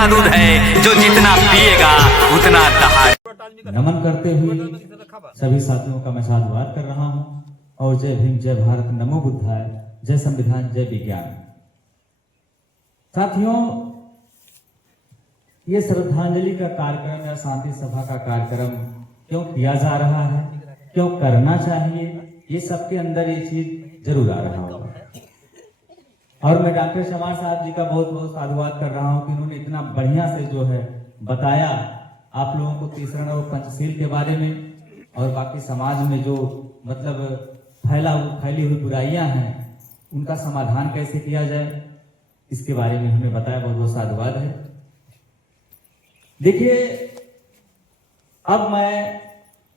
का दूध है जो जितना पिएगा उतना दहाड़। नमन करते हुए सभी साथियों का मैं साधुवाद कर रहा हूं और जय भीम, जय भारत, नमो बुद्धाय, जय संविधान, जय विज्ञान। साथियों, ये श्रद्धांजलि का कार्यक्रम या शांति सभा का कार्यक्रम क्यों किया जा रहा है, क्यों करना चाहिए, ये सबके अंदर ये चीज जरूर आ रहा होगा। और मैं डॉक्टर शमार साहब जी का बहुत बहुत साधुवाद कर रहा हूं कि उन्होंने इतना बढ़िया से जो है बताया आप लोगों को तीसरा और पंचशील के बारे में, और बाकी समाज में जो मतलब फैली हुई बुराइयां हैं उनका समाधान कैसे किया जाए, इसके बारे में हमें बताया। बहुत बहुत साधुवाद है। देखिए, अब मैं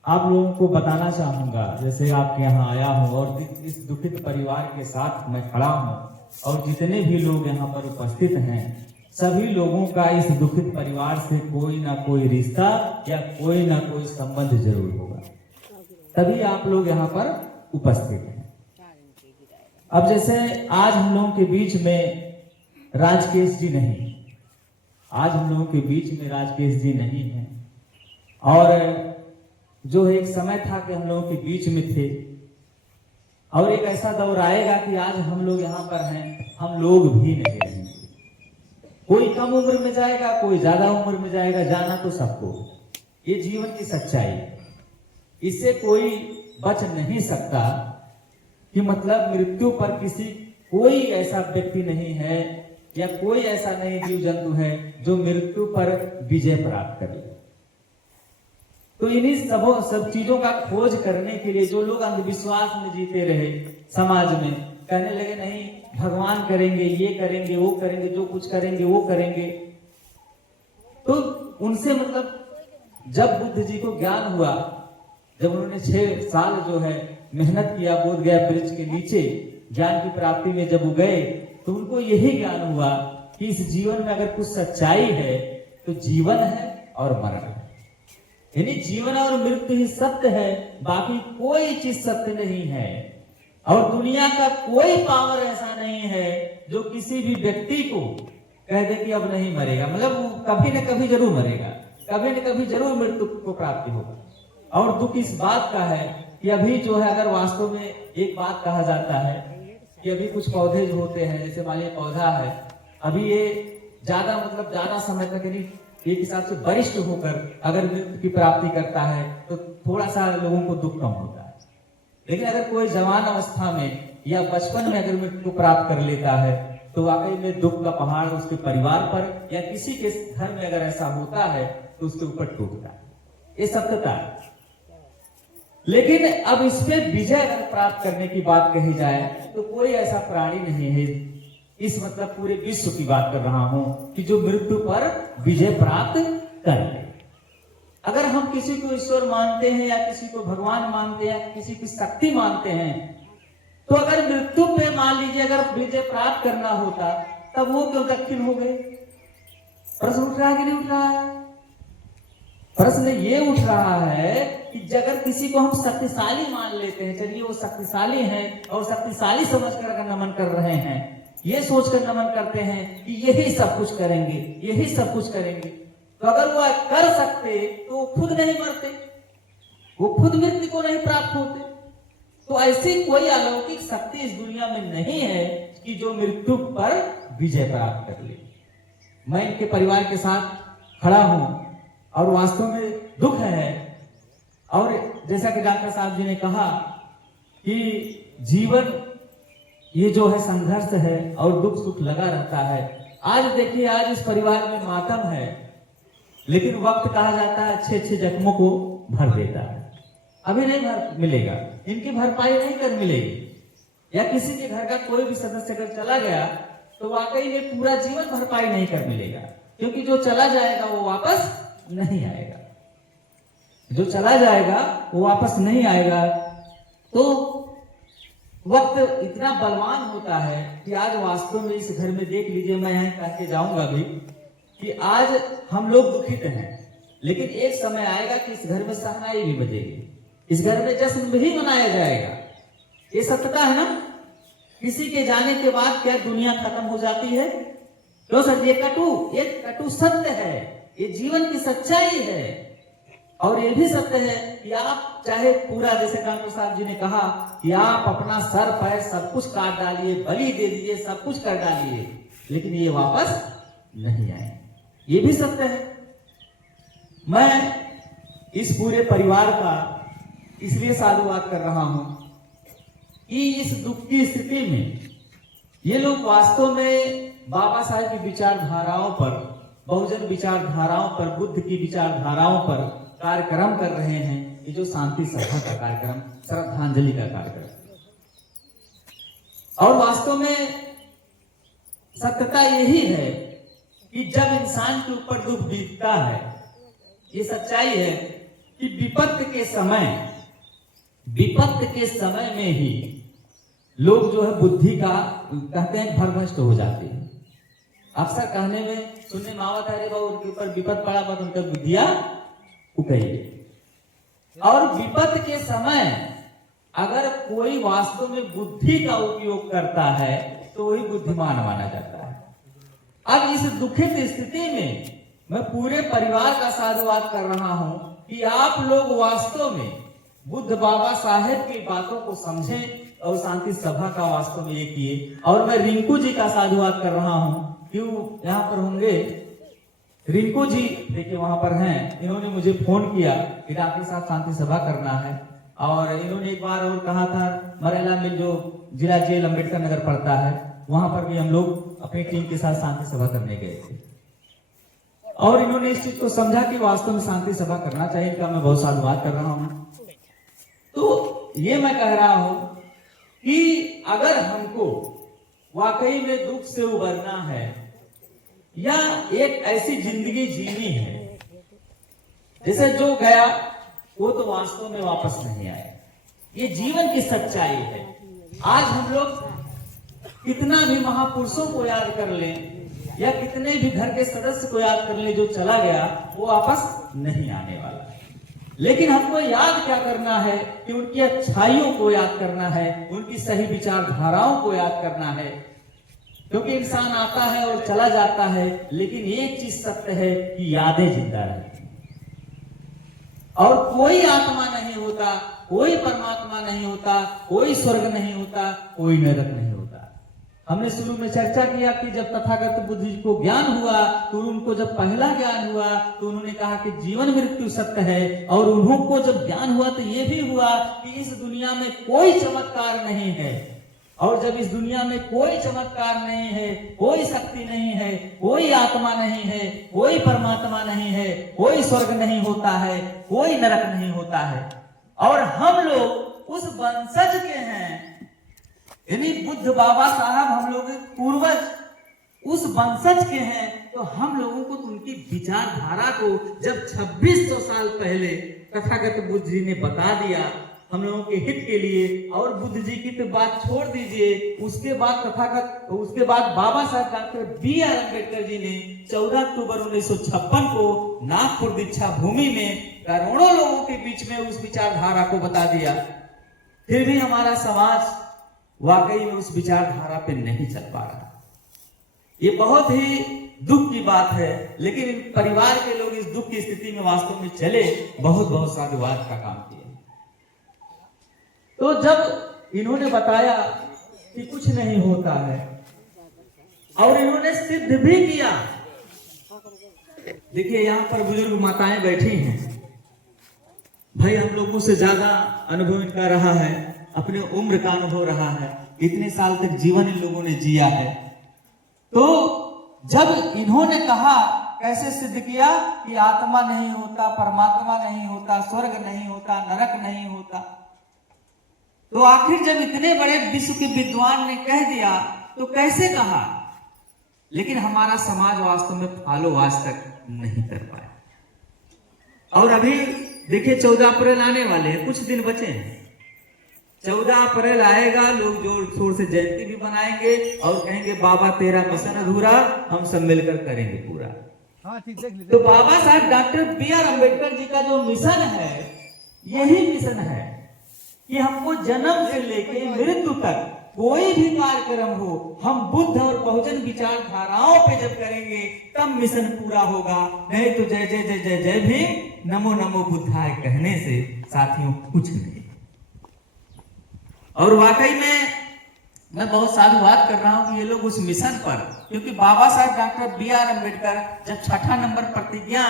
आप लोगों को बताना चाहूंगा, जैसे आपके यहाँ आया हूं और इस दुखित परिवार के साथ मैं खड़ा हूं और जितने भी लोग यहाँ पर उपस्थित हैं, सभी लोगों का इस दुखित परिवार से कोई ना कोई रिश्ता या कोई ना कोई संबंध जरूर होगा, तभी आप लोग यहाँ पर उपस्थित हैं। अब जैसे आज हम लोगों के बीच में राजकेश जी नहीं, आज हम लोगों के बीच में राजकेश जी नहीं है, और जो एक समय था कि हम लोगों के बीच में थे, और एक ऐसा दौर आएगा कि आज हम लोग यहाँ पर हैं, हम लोग भी नहीं रहेंगे। कोई कम उम्र में जाएगा, कोई ज्यादा उम्र में जाएगा, जाना तो सबको, ये जीवन की सच्चाई है, इससे कोई बच नहीं सकता कि मतलब मृत्यु पर किसी कोई ऐसा व्यक्ति नहीं है या कोई ऐसा नहीं जीव जंतु है जो मृत्यु पर विजय प्राप्त करे। तो इन्हीं सब चीजों का खोज करने के लिए जो लोग अंधविश्वास में जीते रहे, समाज में कहने लगे नहीं भगवान करेंगे, ये करेंगे, वो करेंगे, जो कुछ करेंगे वो करेंगे, तो उनसे मतलब जब बुद्ध जी को ज्ञान हुआ, जब उन्होंने 6 साल जो है मेहनत किया बोध गया वृक्ष के नीचे ज्ञान की प्राप्ति में जब वो गए, तो उनको यही ज्ञान हुआ कि इस जीवन में अगर कुछ सच्चाई है तो जीवन है और मरण है, यानी जीवन और मृत्यु ही सत्य है, बाकी कोई चीज सत्य नहीं है। और दुनिया का कोई पावर ऐसा नहीं है जो किसी भी व्यक्ति को कह दे कि अब नहीं मरेगा, मतलब वो कभी न कभी जरूर मरेगा, कभी न कभी जरूर मृत्यु को प्राप्ति होगा। और दुख इस बात का है कि अभी जो है, अगर वास्तव में एक बात कहा जाता है कि अभी कुछ पौधे जो होते हैं, जैसे मान लीजिए पौधा है, अभी ये ज्यादा समय तक यानी एक हिसाब से वरिष्ठ होकर अगर मृत्यु की प्राप्ति करता है तो थोड़ा सा लोगों को दुख कम होता है। लेकिन अगर कोई जवान अवस्था में या बचपन में अगर मृत्यु को प्राप्त कर लेता है तो वाकई में दुख का पहाड़ उसके परिवार पर या किसी के घर में अगर ऐसा होता है तो उसके ऊपर टूटता है, ये सत्यता है। लेकिन अब इस पे विजय अगर प्राप्त करने की बात कही जाए तो कोई ऐसा प्राणी नहीं है, इस मतलब पूरे विश्व की बात कर रहा हूं, कि जो मृत्यु पर विजय प्राप्त कर ले। अगर हम किसी को ईश्वर मानते हैं या किसी को भगवान मानते हैं या किसी की शक्ति मानते हैं, तो अगर मृत्यु पे मान लीजिए अगर विजय प्राप्त करना होता तब वो क्यों दक्षिण हो गए? प्रश्न उठ रहा है कि नहीं उठ रहा है? प्रश्न ये उठ रहा है कि अगर किसी को हम शक्तिशाली मान लेते हैं, चलिए वो शक्तिशाली है और शक्तिशाली समझकर अगर नमन कर रहे हैं, ये सोचकर नमन करते हैं कि यही सब कुछ करेंगे, यही सब कुछ करेंगे, तो अगर वो कर सकते तो वो खुद नहीं मरते, वो खुद मृत्यु को नहीं प्राप्त होते। तो ऐसी कोई अलौकिक शक्ति इस दुनिया में नहीं है कि जो मृत्यु पर विजय प्राप्त कर ले। मैं इनके परिवार के साथ खड़ा हूं और वास्तव में दुख है, और जैसा कि डॉक्टर साहब जी ने कहा कि जीवन ये जो है संघर्ष है और दुख सुख लगा रहता है। आज देखिए, आज इस परिवार में मातम है, लेकिन वक्त कहा जाता है अच्छे जख्मों को भर देता है। अभी नहीं भर मिलेगा, इनकी भरपाई नहीं कर मिलेगी, या किसी के घर का कोई भी सदस्य अगर चला गया तो वाकई में पूरा जीवन भरपाई नहीं कर मिलेगा, क्योंकि जो चला जाएगा वो वापस नहीं आएगा, जो चला जाएगा वो वापस नहीं आएगा। तो वक्त इतना बलवान होता है कि आज वास्तव में इस घर में देख लीजिए, मैं यहाँ कह के जाऊंगा भी कि आज हम लोग दुखित हैं, लेकिन एक समय आएगा कि इस घर में शहनाई भी बजेगी, इस घर में जश्न भी मनाया जाएगा। ये सत्यता है ना? किसी के जाने के बाद क्या दुनिया खत्म हो जाती है? क्यों सर? ये कटु सत्य है, ये जीवन की सच्चाई है। और ये भी सत्य है कि आप चाहे पूरा, जैसे डॉक्टर साहब जी ने कहा कि आप अपना सर पैर सब कुछ काट डालिए, बलि दे दीजिए, सब कुछ कर डालिए, लेकिन ये वापस नहीं आए। ये भी सत्य है। मैं इस पूरे परिवार का इसलिए साधुवाद कर रहा हूं कि इस दुख की स्थिति में ये लोग वास्तव में बाबा साहेब की विचारधाराओं पर, बहुजन विचारधाराओं पर, बुद्ध की विचारधाराओं पर कार्यक्रम कर रहे हैं। ये जो शांति सभा का कार्यक्रम, श्रद्धांजलि का कार्यक्रम, और वास्तव में सत्यता यही है कि जब इंसान के ऊपर दुख बीतता है, ये सच्चाई है कि विपत्ति के समय में ही लोग जो है बुद्धि का कहते हैं भ्रष्ट हो जाते हैं। अक्सर कहने में सुनने में आवत है, अरे बाबू उनके ऊपर विपत्ति पड़ा, पर उनका बुद्धिया उकई। और विपत्ति के समय अगर कोई वास्तव में बुद्धि का उपयोग करता है तो वही बुद्धिमान माना जाता है। अब इस दुखित स्थिति में मैं पूरे परिवार का साधुवाद कर रहा हूं कि आप लोग वास्तव में बुद्ध बाबा साहेब की बातों को समझें और शांति सभा का वास्तव में ये किए। और मैं रिंकू जी का साधुवाद कर रहा हूं, क्यों यहाँ पर होंगे रिंकू जी, देखिए वहां पर हैं। इन्होंने मुझे फोन किया कि डॉक्टर साहब शांति सभा करना है, और इन्होंने एक बार और कहा था मरेला में जो जिला जेल अम्बेडकर नगर पड़ता है, वहां पर भी हम लोग अपनी टीम के साथ शांति सभा करने गए थे। और इन्होंने इस चीज को समझा कि वास्तव में शांति सभा करना चाहिए। इनका मैं बहुत साधुवाद कर रहा हूं। तो ये मैं कह रहा हूं कि अगर हमको वाकई में दुख से उबरना है या एक ऐसी जिंदगी जीनी है जैसे जो गया वो तो वास्तव में वापस नहीं आए, ये जीवन की सच्चाई है। आज हम लोग कितना भी महापुरुषों को याद कर लें या कितने भी घर के सदस्य को याद कर लें, जो चला गया वो वापस नहीं आने वाला। लेकिन हमको याद क्या करना है कि उनकी अच्छाइयों को याद करना है, उनकी सही विचारधाराओं को याद करना है। क्योंकि इंसान आता है और चला जाता है, लेकिन एक चीज सत्य है कि यादें जिंदा रहती हैं। और कोई आत्मा नहीं होता, कोई परमात्मा नहीं होता, कोई स्वर्ग नहीं होता, कोई नरक नहीं होता। हमने शुरू में चर्चा किया कि जब तथागत बुद्ध जी को ज्ञान हुआ तो उनको जब पहला ज्ञान हुआ तो उन्होंने कहा कि जीवन मृत्यु सत्य है। और उनको जब ज्ञान हुआ तो यह भी हुआ कि इस दुनिया में कोई चमत्कार नहीं है। और जब इस दुनिया में कोई चमत्कार नहीं है, कोई शक्ति नहीं है, कोई आत्मा नहीं है, कोई परमात्मा नहीं है, कोई स्वर्ग नहीं होता है, कोई नरक नहीं होता है, और हम लोग उस वंशज के हैं, यानी बुद्ध बाबा साहब हम लोग पूर्वज उस वंशज के हैं, तो हम लोगों को उनकी विचारधारा को जब 2600 साल पहले तथागत बुद्ध जी ने बता दिया हम लोगों के हित के लिए, और बुद्ध जी की तो बात छोड़ दीजिए, उसके बाद बाबा साहब डॉक्टर B.R. अम्बेडकर जी ने 14 अक्टूबर 1956 को नागपुर दीक्षा भूमि में करोड़ों लोगों के बीच में उस विचारधारा को बता दिया। फिर भी हमारा समाज वाकई में उस विचारधारा पे नहीं चल पा रहा। ये बहुत ही दुख की बात है, लेकिन परिवार के लोग इस दुख की स्थिति में वास्तव में चले, बहुत बहुत साधुवाद का काम किया। तो जब इन्होंने बताया कि कुछ नहीं होता है और इन्होंने सिद्ध भी किया, देखिए यहाँ पर बुजुर्ग माताएं बैठी हैं, भाई हम लोगों से ज्यादा अनुभव इनका रहा है, अपने उम्र का अनुभव रहा है, इतने साल तक जीवन इन लोगों ने जिया है। तो जब इन्होंने कहा कैसे सिद्ध किया कि आत्मा नहीं होता, परमात्मा नहीं होता, स्वर्ग नहीं होता, नरक नहीं होता, तो आखिर जब इतने बड़े विश्व के विद्वान ने कह दिया तो कैसे कहा? लेकिन हमारा समाज वास्तव में फॉलो आज तक नहीं कर पाया। और अभी देखिए 14 अप्रैल आने वाले हैं, कुछ दिन बचे हैं। 14 अप्रैल आएगा, लोग जोर शोर से जयंती भी बनाएंगे और कहेंगे बाबा तेरा मिशन अधूरा, हम सब मिलकर करेंगे पूरा। तो बाबा साहब डॉक्टर B.R. अम्बेडकर जी का जो मिशन है, यही मिशन है कि हमको जन्म से लेके मृत्यु तक कोई भी कार्यक्रम हो, हम बुद्ध और बहुजन विचारधाराओं पे जब करेंगे तब मिशन पूरा होगा। नहीं तो जय जय जय जय जय भीम, नमो नमो बुद्धाय कहने से साथियों कुछ नहीं। और वाकई में मैं बहुत साधुवाद कर रहा हूं कि ये लोग उस मिशन पर, क्योंकि बाबा साहब डॉक्टर B.R. अम्बेडकर जब छठा नंबर प्रतिज्ञा,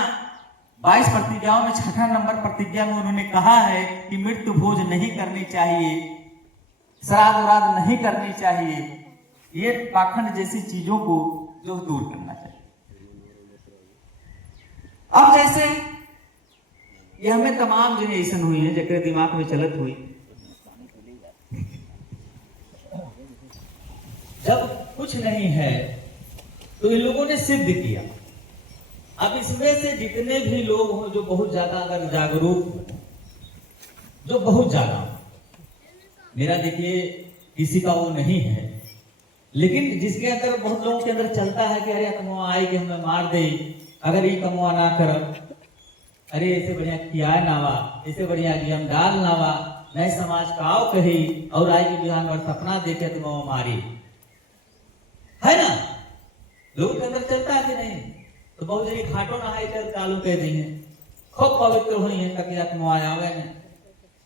22 प्रतिज्ञाओं में छठा नंबर प्रतिज्ञा में उन्होंने कहा है कि मृत्यु भोज नहीं करनी चाहिए, श्राद्ध उराद नहीं करनी चाहिए, ये पाखंड जैसी चीजों को जो दूर करना चाहिए। अब जैसे ये हमें तमाम जनरेशन हुई है जगह दिमाग में चलत हुई, जब कुछ नहीं है तो इन लोगों ने सिद्ध किया। अब इसमें से जितने भी लोग हों जो बहुत ज्यादा अगर जागरूक, जो बहुत ज्यादा, मेरा देखिए किसी का वो नहीं है, लेकिन जिसके अंदर बहुत लोगों के अंदर चलता है कि अरे कमुआ आए कि हमें मार दे, अगर ये कमुआ ना कर, अरे ऐसे बढ़िया किया नावा, ऐसे बढ़िया हम डाल नावा, नए समाज काव कही और आए की बिहान और सपना देखे तुम मारी, है ना? लोगों के अंदर चलता है कि नहीं? तो बहुत जनी घाटों नहाए कर चालू कह दी है, खूब पवित्र हुई है तकिया तुम आया हुए हैं,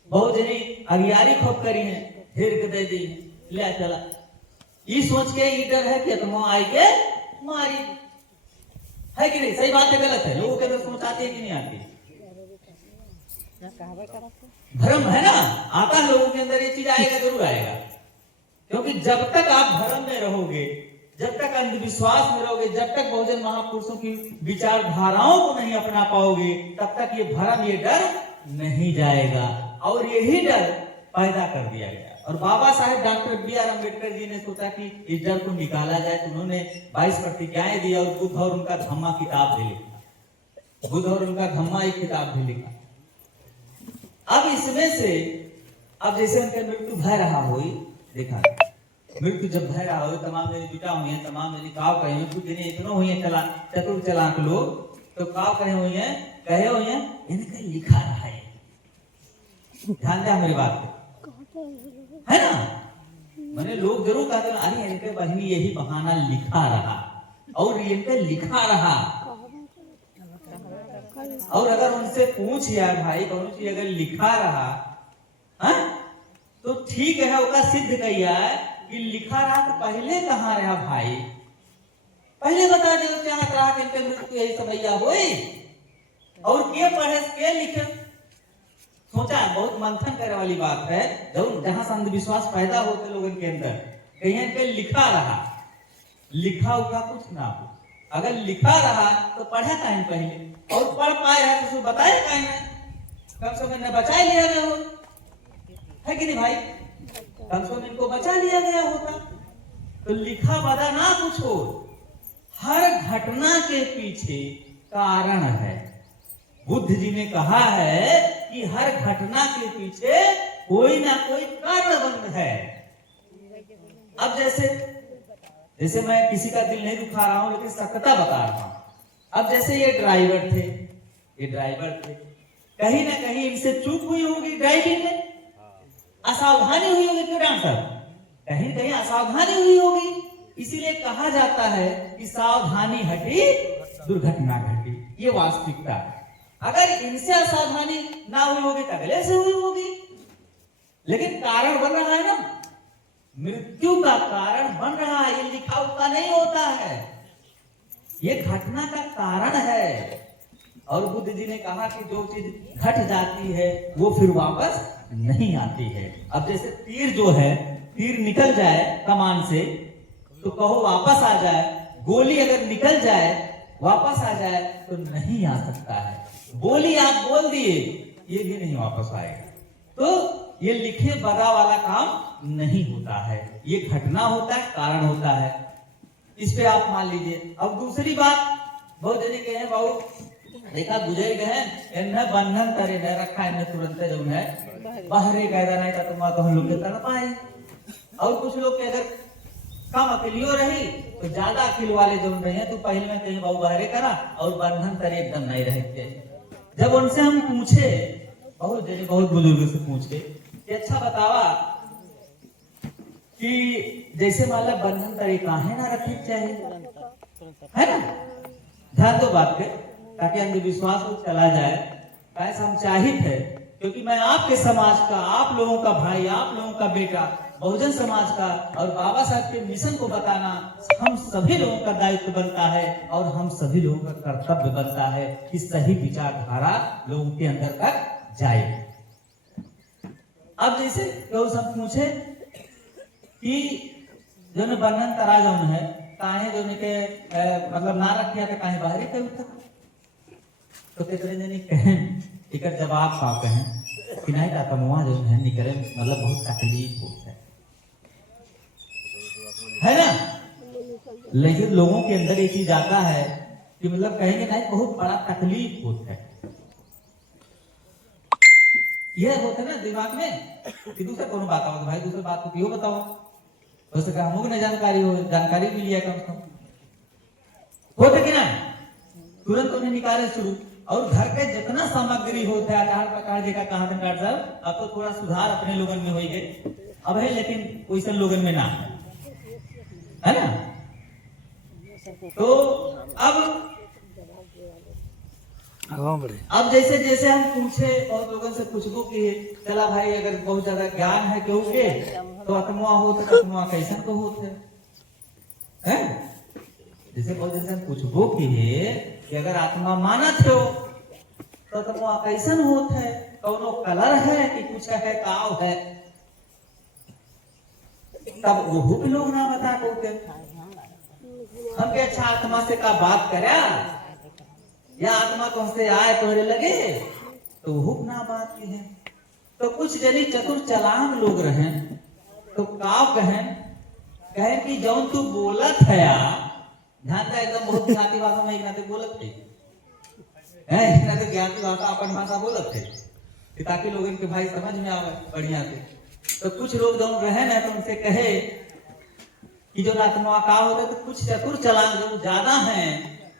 बहुत जनी अगियारी खूब करी है, फिर के दे दी ले चला, ये सोच के ये डर है कि तुम आए के मारी, है कि नहीं? सही बात है गलत है? लोगों के अंदर समझ आती है कि नहीं आती? भ्रम है ना, आता है लोगों के अंदर, ये चीज आएगा, जरूर आएगा। क्योंकि जब तक आप भ्रम में रहोगे, जब तक अंधविश्वास में रहोगे, जब तक बहुजन महापुरुषों की विचारधाराओं को नहीं अपना पाओगे, तब तक ये भ्रम, ये डर नहीं जाएगा। और यही डर पैदा कर दिया गया। और बाबा साहेब डॉक्टर B.R. अम्बेडकर जी ने सोचा कि इस डर को निकाला जाए, तो उन्होंने 22 प्रतिज्ञाएं दी और बुद्ध और उनका धम्मा किताब भी लिखा, बुद्ध और उनका धम्मा एक किताब भी लिखा। अब इसमें से, अब जैसे उनके मृत्यु भय रहा हो, देखा मृत्यु जब भय रहा हो, तमाम जने जुटा हुई है, तमाम जने काव कहे हुए, कुछ जने इतना हुई है चला चतुर चलाक लोग, तो काव कहे हुए हैं, कहे हुए हैं, इनका लिखा रहा है। ध्यान दिया मेरी बात पे, है ना? मैंने लोग जरूर कहते हैं अरे इनके बहनी यही बहाना लिखा रहा, और इनका लिखा रहा। और अगर उनसे पूछ यार भाई कौन सी अगर लिखा रहा, हा? तो ठीक है, उसका सिद्ध किया कि लिखा रहा, तो पहले कहाँ रहा भाई? पहले बता दे चाहत रहा कि इनके मृत्यु यही समैया हुई, और के पढ़े के लिखे, सोचा बहुत मंथन करने वाली बात है। जहां से अंधविश्वास पैदा होते लोगों के अंदर, कहीं पे लिखा रहा, लिखा उखा कुछ ना हो, अगर लिखा रहा तो पढ़ा कहीं पहले, और पढ़ पाए रहे तो बताए कहीं कम से कम बचा लिया गया हो, है कि नहीं भाई? कम से कम इनको बचा लिया गया होता। तो लिखा बता ना कुछ हो, हर घटना के पीछे कारण है। बुद्ध जी ने कहा है कि हर घटना के पीछे कोई ना कोई कारण है। अब जैसे मैं किसी का दिल नहीं दुखा रहा हूं, लेकिन सत्यता बता रहा हूं। अब जैसे ये ड्राइवर थे, कहीं ना कहीं इनसे चूक हुई होगी ड्राइविंग में, असावधानी हुई होगी, क्यों डॉक्टर साहब? कहीं कहीं असावधानी हुई होगी, इसीलिए कहा जाता है कि सावधानी हटी दुर्घटना घटी। ये वास्तविकता है। अगर इनसे असावधानी ना हुई होगी तो अगले से हुई होगी, लेकिन कारण बन रहा है ना, मृत्यु का कारण बन रहा है, ये लिखा उखा नहीं होता है, ये घटना का कारण है। और बुद्ध जी ने कहा कि जो चीज घट जाती है वो फिर वापस नहीं आती है। अब जैसे तीर जो है, तीर निकल जाए कमान से तो कहो वापस आ जाए, गोली अगर निकल जाए वापस आ जाए तो नहीं आ सकता है। बोली आप बोल दिए, ये भी नहीं वापस आएगा। तो ये लिखे बदा वाला काम नहीं होता है, ये घटना होता है, कारण होता है। इस पे आप मान लीजिए। अब दूसरी बात, बहुत जने कहे बाबू देखा गुजर गए, इन्हें बंधन करे न रखा, इन्हें तुरंत जो है बाहरे कायदा नहीं था, तो हम लोग के तड़प आए। और कुछ लोग के अगर कम अकेलियो रही तो ज्यादा अकेल वाले जो रहे तो पहले में कहीं बाबू बाहरे करा और बंधन करे एकदम नहीं रहते। जब उनसे हम पूछे, बहुत बुजुर्ग से पूछे कि अच्छा बतावा कि जैसे मतलब बंधन तरीका है ना रखने चाहिए, है ना। ध्यान दो बात पे, ताकि अंधविश्वास को चला जाए। ऐसा हम चाहिए थे, क्योंकि मैं आपके समाज का, आप लोगों का भाई, आप लोगों का बेटा, बहुजन समाज का, और बाबा साहब के मिशन को बताना हम सभी लोगों का दायित्व बनता है, और हम सभी लोगों का कर्तव्य बनता है कि सही विचारधारा लोगों के अंदर तक जाए। अब जैसे केहू सब पूछे कि जो बंधन तरा जौन है काहे जो के मतलब ना रखिया के काहे बाहरी के उठा, तो कितने जने कहें इकर जवाब का कहें कि नहीं का मुआ जो है निकले मतलब बहुत तकलीफ होता है ना। लेकिन लोगों के अंदर एक चीज आता है कि मतलब कहेंगे नहीं बहुत बड़ा तकलीफ होता है, यह होता है ना दिमाग में कि दूसरा कौन बात आओ भाई, दूसरी बात को क्यों बताओ, हो सके हम लोग ने जानकारी हो, जानकारी मिली है कम से कम, होते कि ना तुरंत उन्हें निकाले शुरू। और घर के जितना सामग्री होता है आधार प्रकार देखा कहा काट साहब, अब तो थोड़ा सुधार अपने लोगन में हो गए अब है, लेकिन वैसे लोगन में ना है ना। तो अब जैसे जैसे हम पूछे और लोगों से पूछबो कि चला भाई अगर बहुत ज्यादा ज्ञान है क्यों के तो आत्मा हो तो आत्मा कैसन को होते हैं, जैसे बहुत जैसे हम पूछबो कि अगर आत्मा मानत हो तो आत्मा कैसन होत है, कौनो कलर है कि कुछ है काव है, तब वो भी लोग ना बता पाते हम के अच्छा आत्मा से का बात करे या आत्मा तुमसे आए तोहरे लगे तो हुक ना बात की है। तो कुछ जनी चतुर चालाक लोग रहे तो काव कहें कि जौन तू बोलत है ध्यान दे एकदम बहुत ज्ञाति भाषा में एक नाते बोलत थे एक नाते ज्ञाति भाषा अपन भाषा बोलत थे ताकि लोगों के भाई समझ में आवे बढ़िया से। तो कुछ लोग जौन रहे ना तो उनसे कहे कि जो आत्मा का होता तो कुछ चतुर चालाक जो ज्यादा है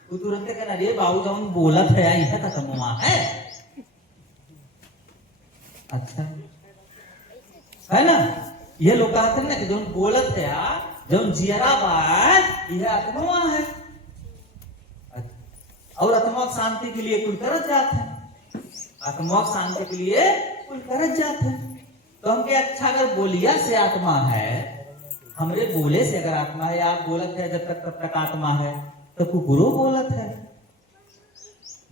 तो तुरंत कहना रे बाबू जौन बोलत है यह तत्मुआ है, अच्छा है ना। ये लोग कहते हैं ना कि जौन बोलत है जौन जियरा बात यह आत्मा है, और आत्मा शांति के लिए कुल करत जाते हैं, आत्मा शांति के लिए कुल करत जाते हैं। तो हम के अच्छा अगर बोलिया से आत्मा है, हमरे बोले से अगर आत्मा है, आप बोलत है जब तक तब तक आत्मा है, तो कुकुरो बोलत है,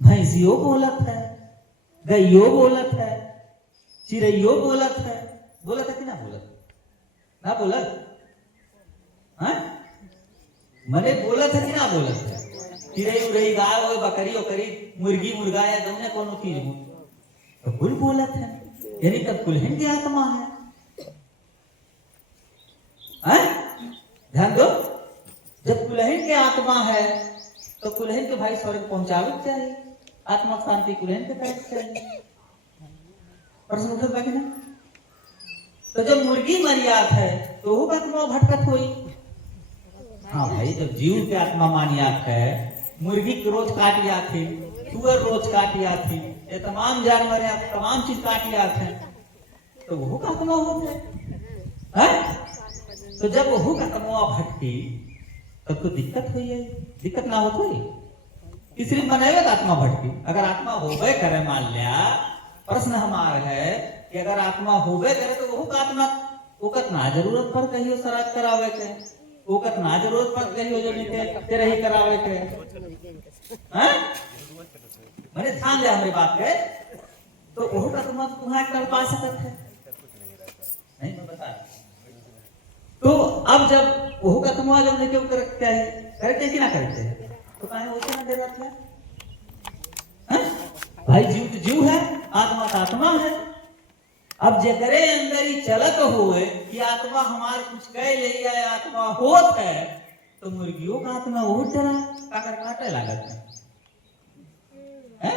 भैंसियो बोलत है, गैयो बोलत है, चिड़ैयो बोलत है, बोलत है कि ना बोलत, ना बोलत मने बोलत है कि ना बोलत है, चिड़ै उड़ै गाय हो बकरी ओकरी मुर्गी मुर्गा या दोने कोनो चीज हो तो कुल बोलत है, यानी तब कुलहिन की आत्मा है। ध्यान दो, जब कुलहिन के आत्मा है तो कुलहिन के भाई स्वर्ग पहुंचावे चाहिए, आत्मा शांति कुलहिन के तरफ चाहिए, प्रश्न उठत बाकी ना। तो जब मुर्गी मरियात है तो वो आत्मा भटकत हुई, हाँ भाई जब जीव के आत्मा मानियात है, मुर्गी के रोज काट जाती, सुअर रोज काट जाती, ये तमाम जानवर है तमाम चीज काट जाते हैं, तो वो आत्मा होते हैं। तो जब वो आत्मा भटकी तब तो दिक्कत हुई है, दिक्कत ना हो कोई इसलिए बनाएगा तो आत्मा भटकी। अगर आत्मा होबे करे मान लिया, प्रश्न हमारा है कि अगर आत्मा होबे करे तो वो आत्मा ओकत ना जरूरत पर कहियो श्राद्ध करावे के, ओकत ना जरूरत पर कहियो जो निके रही करावे के, हैं मैंने ध्यान दिया हमारी बात पे, तो वो आत्मा तुम्हारा कर पा सकत है नहीं मैं बता। तो अब जब वो आत्मा जब नहीं क्यों करते हैं, करते कि ना करते हैं, तो कहीं होते ना देर है भाई, जीव तो जीव है, आत्मा तो आत्मा है। अब जकरे अंदर ही चलत हुए कि आत्मा हमार कुछ कह ले या आत्मा होत है, तो मुर्गियों का आत्मा वो डरा काकर काटे लागत है,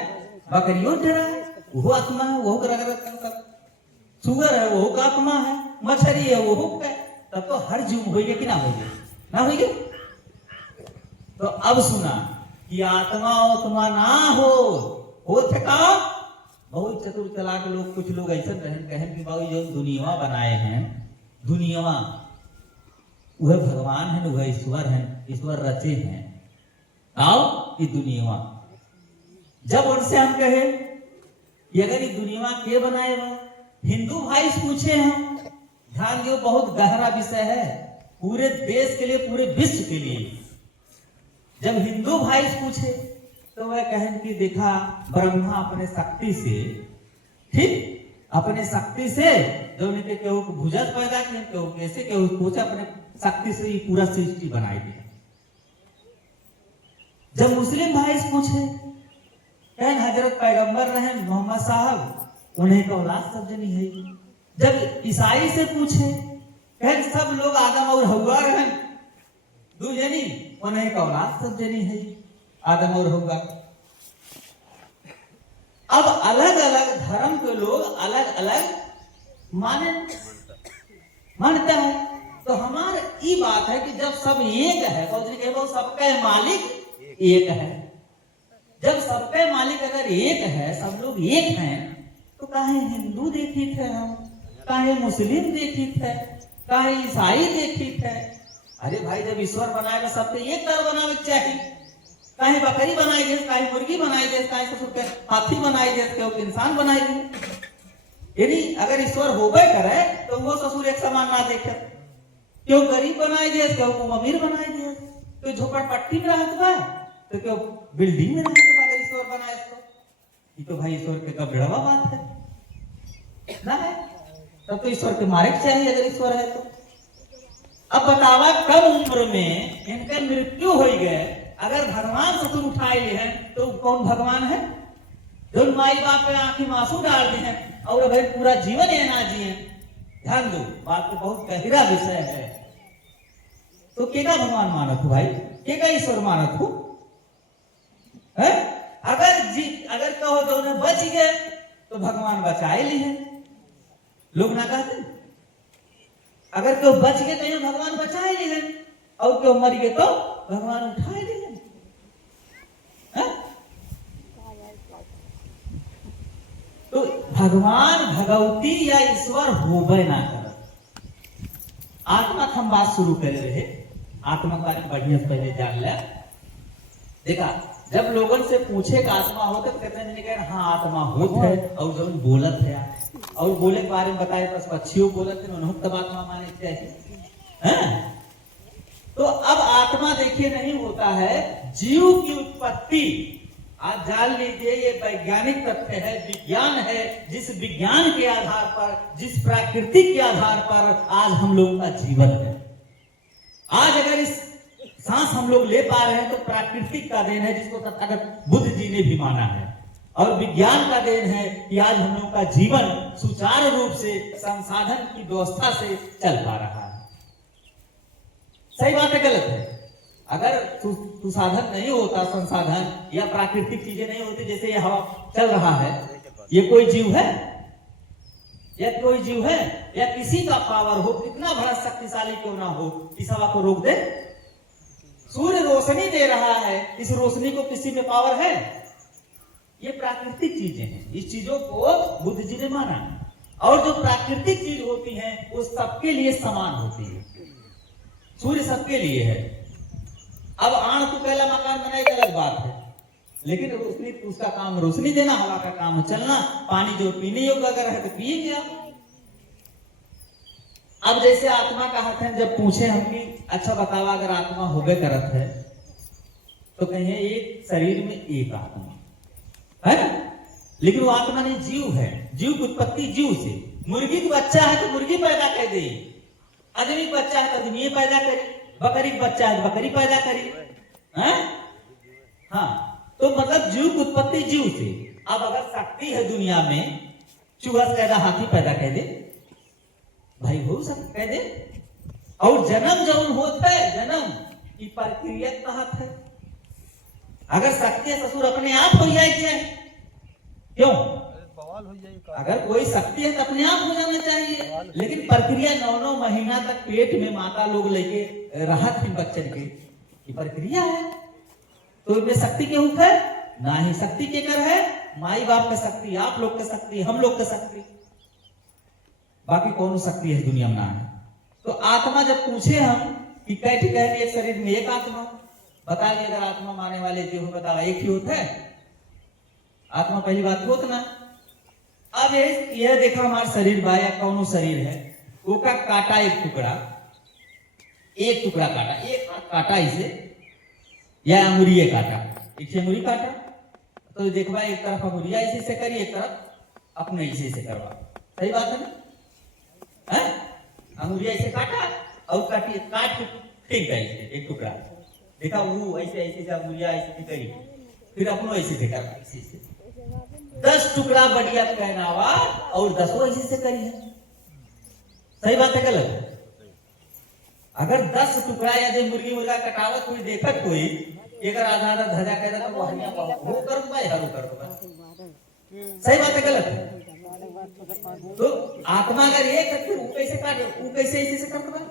बकरियों डरा वो आत्मा है, वो कर सुगर है वो का आत्मा है, मछली है वो हुक है, तब तो हर जीव होइए कि ना होइए, ना होइए। तो अब सुना कि आत्मा आत्मा ना हो थका, बहुत चतुर चालाक लोग कुछ लोग ऐसे कहें कि बाबू जो दुनिया बनाए हैं, दुनिया वह भगवान है, वह ईश्वर है, ईश्वर रचे हैं आओ ये दुनिया। जब उनसे हम कहे कि अगर ये दुनिया के बनाएगा, हिंदू भाई पूछे हम, ध्यान दो बहुत गहरा विषय है पूरे देश के लिए, पूरे विश्व के लिए। जब हिंदू भाई पूछे तो वह कहें कि देखा ब्रह्मा अपने शक्ति से, ठीक अपने शक्ति से जो उनके केहू को भुजत पैदा किए, केहू कैसे केहू कुछ अपने शक्ति से ये पूरा सृष्टि बनाई दी। जब मुस्लिम भाई पूछे कहें हजरत पैगंबर रहे मोहम्मद साहब, उन्हें का औलाद सब जनी है। जब ईसाई से पूछे कहें सब लोग आदम और हव्वा रहे दो जनी, उन्हें का औलाद सब जनी है आदम और हव्वा। अब अलग अलग धर्म के लोग अलग अलग मानता है। तो हमारे ये बात है कि जब सब एक है तो सबका मालिक एक है। जब सबका मालिक अगर एक है, सब लोग एक हैं, तो काहे हिंदू देखी थे हम, काहे मुस्लिम देखी थे, काहे ईसाई देखी थे। अरे भाई जब ईश्वर बनाएगा सबके एक तरह बनावे चाहिए। काहे बकरी बनाई दे, काहे मुर्गी बनाई दे, काहे ससुर के हाथी बनाई दे, क्यों इंसान बनाई दे। यानी अगर ईश्वर होबे करे तो वो ससुर एक समान ना देखे, क्यों गरीब बनाई दे, क्यों अमीर बनाई दे, क्यों झोपड़पट्टी में रहत बा, तो क्यों बिल्डिंग में रहत बा। अगर ईश्वर बनाए ये तो भाई ईश्वर के गबड़वा बात है ना है। तब तो ईश्वर के मारे चाहिए अगर ईश्वर है तो। अब बतावा कम उम्र में इनका मृत्यु हो गए, अगर भगवान ससुर उठाए लिए हैं तो कौन भगवान है? जो माई बाप पे आंखी में आंसू डाल दिए हैं और भाई पूरा जीवन ये ना जिए। ध्यान दो, बात तो बहुत गहरा विषय है। तो केका भगवान मानत हो भाई, केका ईश्वर मानत हो है? अगर कहो तो उन्हें बच गए तो भगवान बचाए लिए हैं, लोग ना कहते। अगर क्यों बच गए तो भगवान बचाए लिए हैं, और क्यों मर गए तो भगवान उठाए लिए हैं। तो भगवान भगवती या ईश्वर होबे ना कर। आत्मा का हम बात शुरू कर रहे, आत्मा का बढ़िया पहले जान ले। देखा जब लोगों से पूछे का आत्मा होता तो कहते हैं हाँ आत्मा होत है, और जब बोलत है और बोले के बारे में बताए बस पक्षियों बोलत है, उन्होंने तब आत्मा माने चाहिए। तो अब आत्मा देखिए नहीं होता है जीव की उत्पत्ति। आज जान लीजिए ये वैज्ञानिक तथ्य है, विज्ञान है, जिस विज्ञान के आधार पर, जिस प्रकृति के आधार पर आज हम लोगों का जीवन है। आज अगर इस सांस हम लोग ले पा रहे हैं तो प्राकृतिक का देन है, जिसको तथागत बुद्ध जी ने भी माना है, और विज्ञान का देन है कि आज हम लोगों का जीवन सुचारू रूप से संसाधन की व्यवस्था से चल पा रहा है। सही बात है गलत है? अगर सुसाधन नहीं होता, संसाधन या प्राकृतिक चीजें नहीं होती, जैसे ये हवा चल रहा है, ये कोई जीव है? या कोई जीव है? या किसी का पावर हो, कितना बड़ा शक्तिशाली क्यों ना हो, इस हवा को रोक दे? सूर्य रोशनी दे रहा है, इस रोशनी को किसी में पावर है? ये प्राकृतिक चीजें हैं, इस चीजों को बुद्ध जी ने माना। और जो प्राकृतिक चीज होती है वो सबके लिए समान होती है। सूर्य सबके लिए है। अब आण को पहला मकान बनाए अलग बात है, लेकिन रोशनी उसका काम रोशनी देना, हवा का काम है चलना, पानी जो पीने योग्य अगर है तो पिएंगे आप। अब जैसे आत्मा का हाथ है, जब पूछे हम कि अच्छा बतावा अगर आत्मा होबे करत है तो कहें एक शरीर में एक आत्मा है ना, लेकिन वो आत्मा नहीं, जीव है। जीव की उत्पत्ति जीव से। मुर्गी का बच्चा है तो मुर्गी पैदा कर दे, आदमी का बच्चा है तो आदमी पैदा करे, बकरी का बच्चा है तो बकरी पैदा करी है? हाँ, तो मतलब जीव की उत्पत्ति जीव से। अब अगर शक्ति है दुनिया में, चूहा से पैदा हाथी पैदा कर दे, भाई हो सकता कह दे। और जन्म जौन होता है, जन्म की प्रक्रिया कहत है। अगर शक्ति ससुर अपने आप हो जाए क्या? क्यों? अगर कोई शक्ति है तो अपने आप हो जाना चाहिए, लेकिन प्रक्रिया 9-9 महीना तक पेट में माता लोग लेके राहत है बच्चन की प्रक्रिया है। तो इसमें शक्ति क्यों है? ना ही शक्ति के कर है, माई बाप का शक्ति, आप लोग का शक्ति, हम लोग का शक्ति, बाकी कौन शक्ति है दुनिया में ना है। तो आत्मा जब पूछे हम कि कैसे कह एक शरीर में एक आत्मा, बता दिए अगर आत्मा मानने वाले जो हो बताओ एक ही होता है आत्मा, पहली बात होत ना। अब यह देखा हमारा शरीर बा या कौनो शरीर है, वो का काटा एक टुकड़ा काटा, एक काटा इसे या अंगुरिये काटा, एक अंगुरी काटा तो देखवा एक तरफ अंगुरिया इसी से करी, एक तरफ अपने इसी से करवा, सही बात है ना? अंगुरिया इसे काटा और काट के फेंक गया इसे एक टुकड़ा, देखा वो ऐसे ऐसे से अंगुरिया ऐसे करी, फिर अपनो ऐसे से करवा, इसी से 10 टुकड़ा बढ़िया पहनावा और 10 ऐसे से करी है, सही बात है गलत है? अगर 10 टुकड़ा या जो मुर्गी मुर्गा कटावत कोई देखत कोई एक आधा आधा धजा कह तो वो हरिया वो कर पाए हर कर दूंगा, सही बात है गलत है? तो आत्मा अगर एक है फिर वो कैसे काटे, वो कैसे ऐसे से कर दूंगा?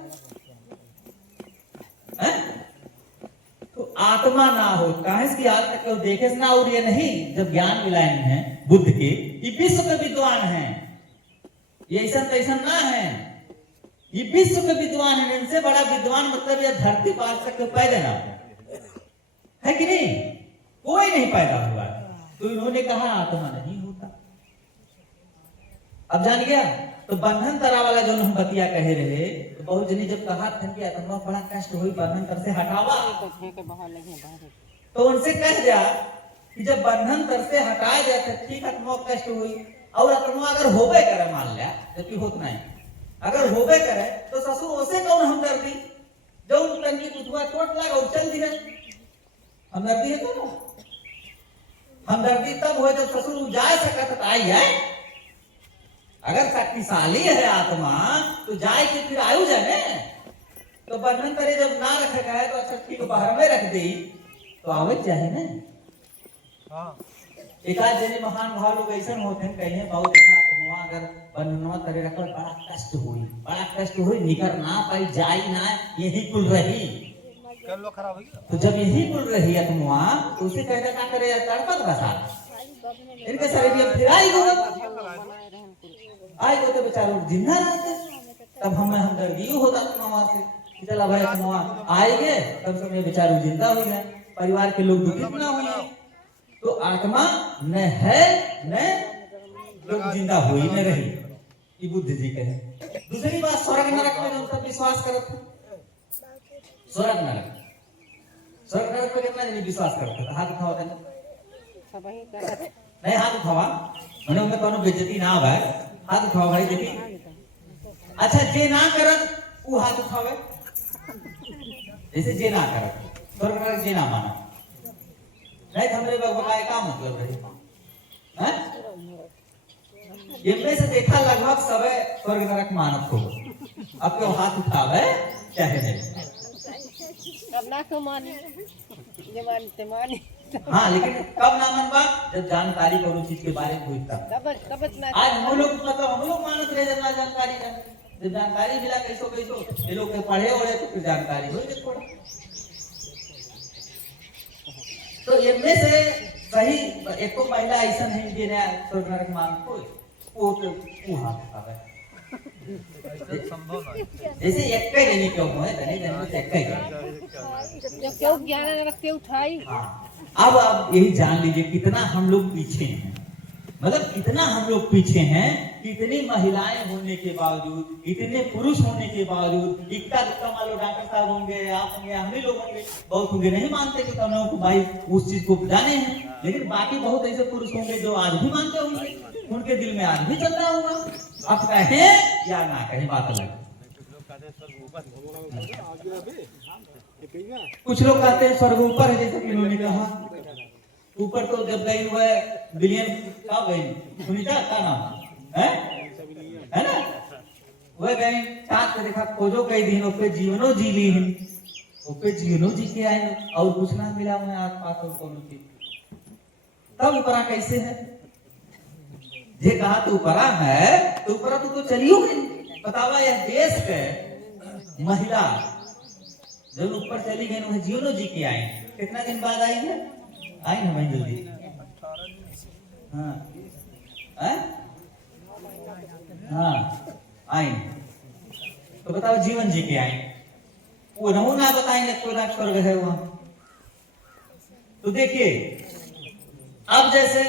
तो आत्मा ना हो कहा कि आज तक केवल देखे ना, और ये नहीं जब ज्ञान मिलाए हैं बुद्ध के, ये विश्व के विद्वान हैं, ये ऐसा तैसा ना है, ये विश्व के विद्वान है, इनसे बड़ा विद्वान मतलब यह धरती पार तक पैदा ना है कि नहीं, कोई नहीं पैदा हुआ। तो इन्होंने कहा आत्मा नहीं होता। अब जान गया? तो बंधन तरा वाला जो हम बतिया कहे रहे, तो बहुत जनी जब कहा था कि आत्मा बड़ा कष्ट हुई बंधन तर से हटावा, तो उनसे कह दिया कि जब बंधन तर से हटाया जाए ठीक आत्मा कष्ट हुई, और आत्मा अगर होबे करे मान लिया जबकि होत नहीं, अगर होबे करे तो ससुर उसे कौन हमदर्दी, जो टंकी कुतुआ चोट लगा और चल दिया, हमदर्दी है तो हमदर्दी तब हो जब ससुर जा सकत आई है। अगर शक्तिशाली है आत्मा तो जाए कि फिर आयु जाए, तो बंधन करे जब ना रखेगा है तो अच्छा ठीक बाहर में रख दी तो आवे चाहे ना। एक आध जने महान भाव लोग ऐसा होते हैं कहीं बहुत देखा अगर बंधनवा करे रखो बड़ा कष्ट हुई निकर ना पाई जाई ना यही कुल रही, तो जब यही कुल रही आत्मा तो उसे कहते क्या करे तड़पत बसा इनके शरीर फिर आई गो तो बेचारे जिंदा रहते, तब हमें हमदर्दी होता आत्मा से चला भाई आत्मा आएंगे तब समय बेचारे जिंदा हो गए, परिवार के लोग दुखित ना होंगे। तो आत्मा न है न लोग जिंदा हो ही न रही, ये बुद्ध जी कहे। दूसरी बात स्वर्ग नरक में हम सब विश्वास करते, स्वर्ग नरक पे कितना नहीं विश्वास करते, हाथ उठाओ नहीं, हाथ उठावा मैंने उनमें कोनो बेइज्जती ना आवे, हाथ उठाओ भाई देखी। अच्छा जे ना करत वो हाथ उठावे, जैसे जे ना करत स्वर्ग नरक जे ना माना नहीं, हमरे बगबगाए का मतलब रही हैं? इनमें से देखा लगभग सब स्वर्ग नरक मानत हो, अब क्यों हाथ उठावे चाहे नहीं, अब ना तो माने जब माने हाँ लेकिन कब ना मनवा जब जानकारी करो चीज के बारे में हुई तब। आज हम लोग मतलब हम लोग मानत रहे जब ना जानकारी है, जब जानकारी मिला कैसो ये लोग के पढ़े ओढ़े तो फिर जानकारी हुई थोड़ा। तो इनमें से सही एक तो महिला ऐसा नहीं देने स्वर्ग नरक मान कोई वो तो वहां है जैसे एक कई नहीं क्यों है नहीं जन्म से एक कई जब क्यों ज्ञान रखते उठाई। अब आप यही जान लीजिए कितना हम लोग पीछे हैं, मतलब कितना हम लोग पीछे हैं, कितनी महिलाएं होने के बावजूद, इतने पुरुष होने के बावजूद, इतना दुक्का मान लो डॉक्टर साहब होंगे, आप होंगे, हम ही लोग होंगे, बहुत होंगे नहीं मानते कि हम लोगों को भाई उस चीज को जाने हैं, लेकिन बाकी बहुत ऐसे पुरुष होंगे जो आज भी मानते होंगे, उनके दिल में आज भी चल रहा होगा। अब कहें या ना कहें बात अलग। कुछ लोग कहते हैं स्वर्ग ऊपर है, जैसे कि उन्होंने कहा ऊपर तो जब गई हुआ बिलियन का गई सुनीता का नाम है ना, वह गई चाँद पे देखा खोजो कई दिनों पे जीवनो जी ली है, पे जीवनो जी के आए और कुछ ना मिला मैं आस पास और कोनो चीज, तब ऊपरा कैसे है जे कहा तू ऊपरा है तो ऊपरा तो चलियो गई। बतावा यह देश के महिला जब ऊपर चली गई वह जीवनो जी के आई, कितना दिन बाद आई है, आई ना भाई जल्दी, हाँ आई, तो बताओ जीवन जी के आई, वो रहू ना बताएंगे कोई ना स्वर्ग है वहां। तो देखिए अब जैसे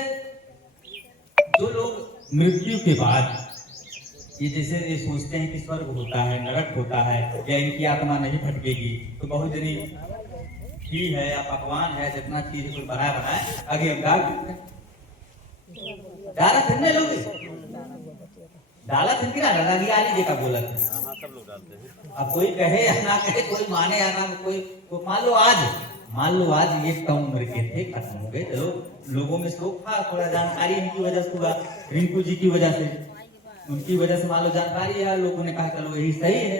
जो लोग मृत्यु के बाद ये जैसे ये सोचते हैं कि स्वर्ग होता है, नरक होता है, या इनकी आत्मा नहीं भटकेगी, तो बहुत जनी घी है या पकवान है, जितना चीज कोई बनाए आगे हम डाला फिरने लोग डाला फिर किरा दादागी आली देखा बोला था। सब लोग डालते हैं। अब कोई कहे या ना कहे, कोई माने या ना, कोई तो मान लो आज ये कम उम्र के थे, खत्म हो गए, चलो लोगों में शोक था, थोड़ा जानकारी इनकी वजह से हुआ, रिंकू जी की वजह से, उनकी वजह से मान लो जानकारी है, लोगों ने कहा चलो यही सही है।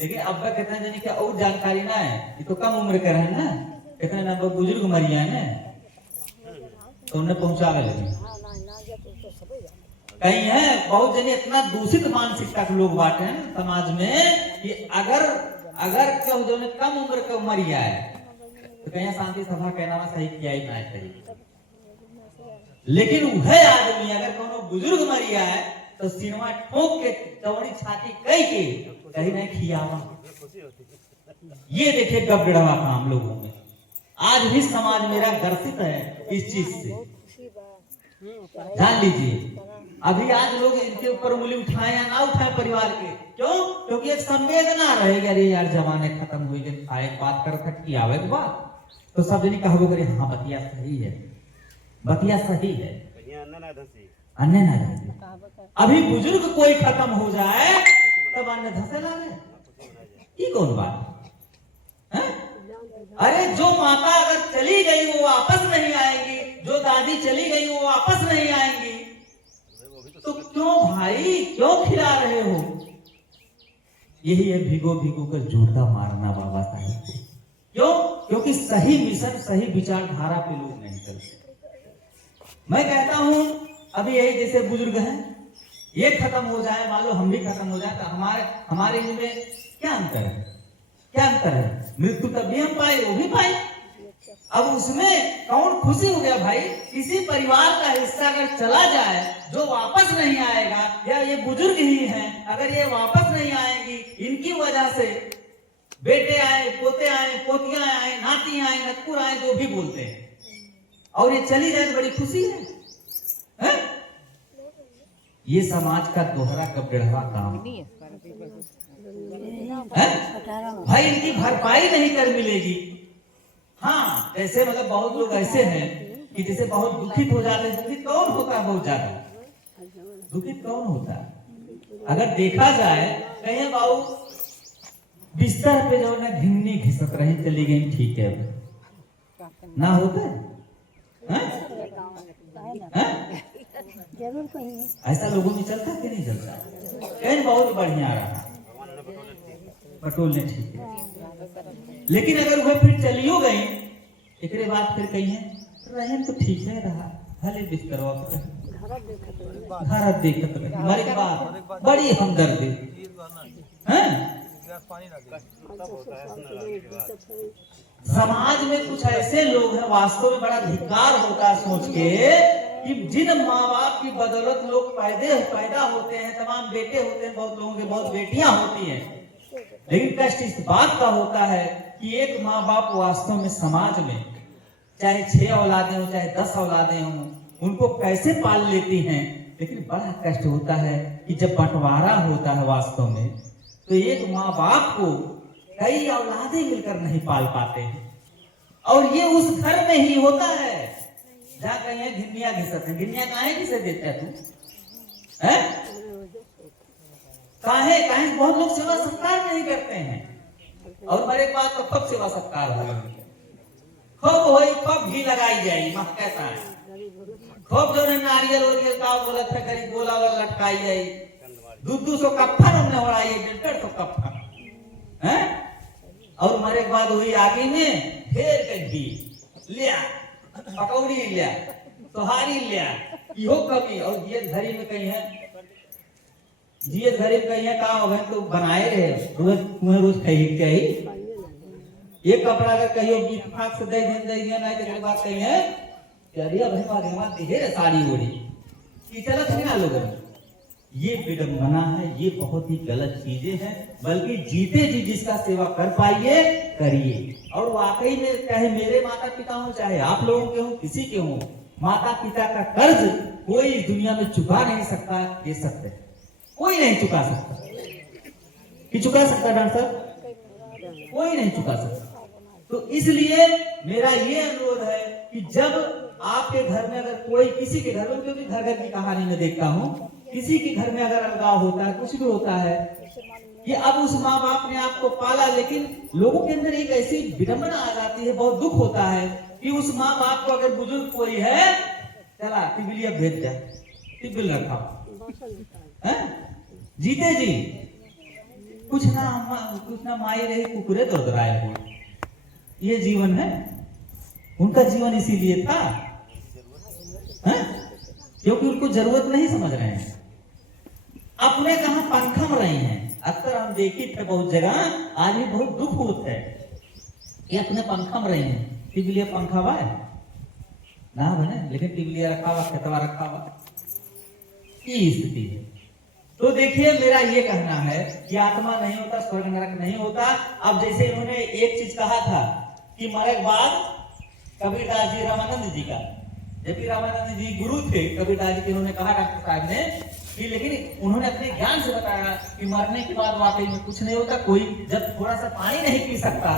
लेकिन अब तक कितने जन की और जानकारी ना है, ये तो कम उम्र के रहे ना, कितने ना बुजुर्ग मरिया है ना, तो उन्हें पहुंचा लगे। कहीं है बहुत जने इतना दूषित मानसिकता के लोग बांटे हैं समाज में कि अगर क्यों जो कम उम्र का मरिया है तो कहीं शांति सभा कहना सही किया ही ना चाहिए। लेकिन वह आदमी अगर कोनो बुजुर्ग मरिया है तो सिनेमा ठोक के चौड़ी छाती कहीं नहीं खियावा। ये देखिए गबड़वा काम लोगों में आज भी समाज मेरा ग्रसित है इस चीज से, जान लीजिए। अभी आज लोग इनके ऊपर उंगली उठाए या ना उठाए परिवार के, क्यों? क्योंकि एक संवेदना रहेगी, अरे यार जमाने खत्म हुई गए, आए बात कर सकती आवे बात तो सब जनी कहबो करे हाँ बतिया सही है, बतिया सही है, अन्य ना धसे। अभी बुजुर्ग कोई खत्म हो जाए तब अन्य धसे लागे, ये कौन बात है? अरे जो माता अगर चली गई वो वापस नहीं आएगी, जो दादी चली गई वो वापस नहीं आएंगी, तो क्यों भाई क्यों खिला रहे हो? यही है भिगो कर जूता मारना बाबा साहेब को। क्यों? क्योंकि सही मिशन सही विचारधारा पे लोग नहीं चलते। मैं कहता हूं अभी यही जैसे बुजुर्ग हैं, ये खत्म हो जाए, मान लो हम भी खत्म हो जाए, तो हमारे इनमें क्या अंतर है? क्या अंतर है? मृत्यु तब भी हम पाए, वो भी पाए। अब उसमें कौन खुशी हो गया भाई? किसी परिवार का हिस्सा अगर चला जाए जो वापस नहीं आएगा, या ये बुजुर्ग ही हैं, अगर ये वापस नहीं आएंगी, इनकी वजह से बेटे आए, पोते आए, पोतियां आए, नाती आए, नतकुर आए, जो भी बोलते हैं, और ये चली जाए तो बड़ी खुशी है? ये समाज का दोहरा कबड़वा काम है भाई, इनकी भरपाई नहीं कर मिलेगी। हाँ, जैसे मतलब बहुत लोग ऐसे हैं कि जैसे बहुत दुखित हो जाते हैं। दुखित कौन होता है? बहुत ज्यादा दुखित कौन होता है? अगर देखा जाए कहीं बाबू बिस्तर पे जो है घिन्नी घिसक रही चली गई, ठीक है ना, होता है? जरूर कहीं ऐसा लोगों में चलता कि नहीं चलता? कहीं बहुत बढ़िया रहा, पटोल ने ठीक है। लेकिन अगर वह फिर चलियो गई, एक बाद फिर कहीं रहे तो ठीक है रहा, भले बिस्तरवा घर देखत मरे के बाद बड़ी हमदर्दी हैं। समाज में कुछ ऐसे लोग हैं, वास्तव में बड़ा धिक्कार होता है सोच के कि जिन माँ बाप की बदौलत लोग पैदा होते हैं, तमाम बेटे होते हैं, बहुत लोगों के बहुत बेटियां होती हैं, लेकिन कष्ट इस बात का होता है कि एक माँ बाप वास्तव में समाज में चाहे 6 औलादें हो चाहे 10 औलादें हो, उनको कैसे पाल लेती हैं। लेकिन बड़ा कष्ट होता है कि जब बंटवारा होता है वास्तव में, तो एक माँ बाप को कई औलादें मिलकर नहीं पाल पाते हैं, और ये उस घर में ही होता है जहाँ कहीं घिन्निया घिसते हैं। घिन्निया काहे घिसे देता है तू? है काहे बहुत लोग सेवा सत्कार नहीं करते हैं, और मेरे पास तो खूब सेवा सत्कार हो, खूब होई, खूब घी लगाई जाए, मत कैसा है, खूब जो नारियल वारियल का बोलत है करीब गोला वाला लटकाई जाए, 200 कप्पा हमने उड़ाई, 150 कप्पा हैं, और मेरे बाद वही आगे में फेर के घी लिया, पकौड़ी लिया, सोहारी लिया, इहो कभी, और ये घड़ी में कहीं है जिए घरे कहीं का हो तो बनाए रहे, रोज कही ये कपड़ा अगर कहियो इत्तेफाक से दे दिया ना, तो बात कही है अरे भाई मारे दिहे रे साड़ी ओढ़ी की चलत नहीं ना लोगन, ये विडंबना है, ये बहुत ही गलत चीजें हैं। बल्कि जीते जी जिसका सेवा कर पाइए करिए। और वाकई में चाहे मेरे माता पिता हो, चाहे आप लोगों के हो, किसी के हो, माता पिता का कर्ज कोई इस दुनिया में चुका नहीं सकता। ये सत्य है, कोई नहीं चुका सकता। कि चुका सकता डॉक्टर साहब? कोई नहीं चुका सकता। तो इसलिए मेरा ये अनुरोध है कि जब आपके घर में अगर कोई, किसी के घर में, क्योंकि घर घर की कहानी में देखता हूँ, किसी के घर में अगर अलगाव होता है, कुछ भी होता है, कि अब उस माँ बाप ने आपको पाला, लेकिन लोगों के अंदर एक ऐसी विडंबना आ जाती है, बहुत दुख होता है कि उस माँ बाप को अगर बुजुर्ग कोई है, चला टिबिलिया भेज दे, टिबिल रखा है, जीते जी कुछ ना माई रहे कुकुरे दोहराए हो। ये जीवन है उनका, जीवन इसीलिए था है? क्योंकि उनको जरूरत नहीं समझ रहे हैं, अपने कहा पंखम रहे हैं। अक्सर हम देखे थे बहुत जगह, आज भी बहुत दुख होता है कि अपने पंखम रहे हैं। टिबिलिया पंखा हुआ है ना बने, लेकिन टिबिलिया रखा हुआ, खेतवा रखा हुआ, ये स्थिति है। तो देखिए मेरा ये कहना है कि आत्मा नहीं होता, स्वर्ग नरक नहीं होता। अब जैसे इन्होंने एक चीज कहा था कि मरे के बाद कबीरदास जी, रामानंद जी का, जबकि रामानंद जी गुरु थे कबीरदास जी के, उन्होंने कहा डॉक्टर साहब ने कि, लेकिन उन्होंने अपने ज्ञान से बताया कि मरने के बाद वाकई में कुछ नहीं होता। कोई जब थोड़ा सा पानी नहीं पी सकता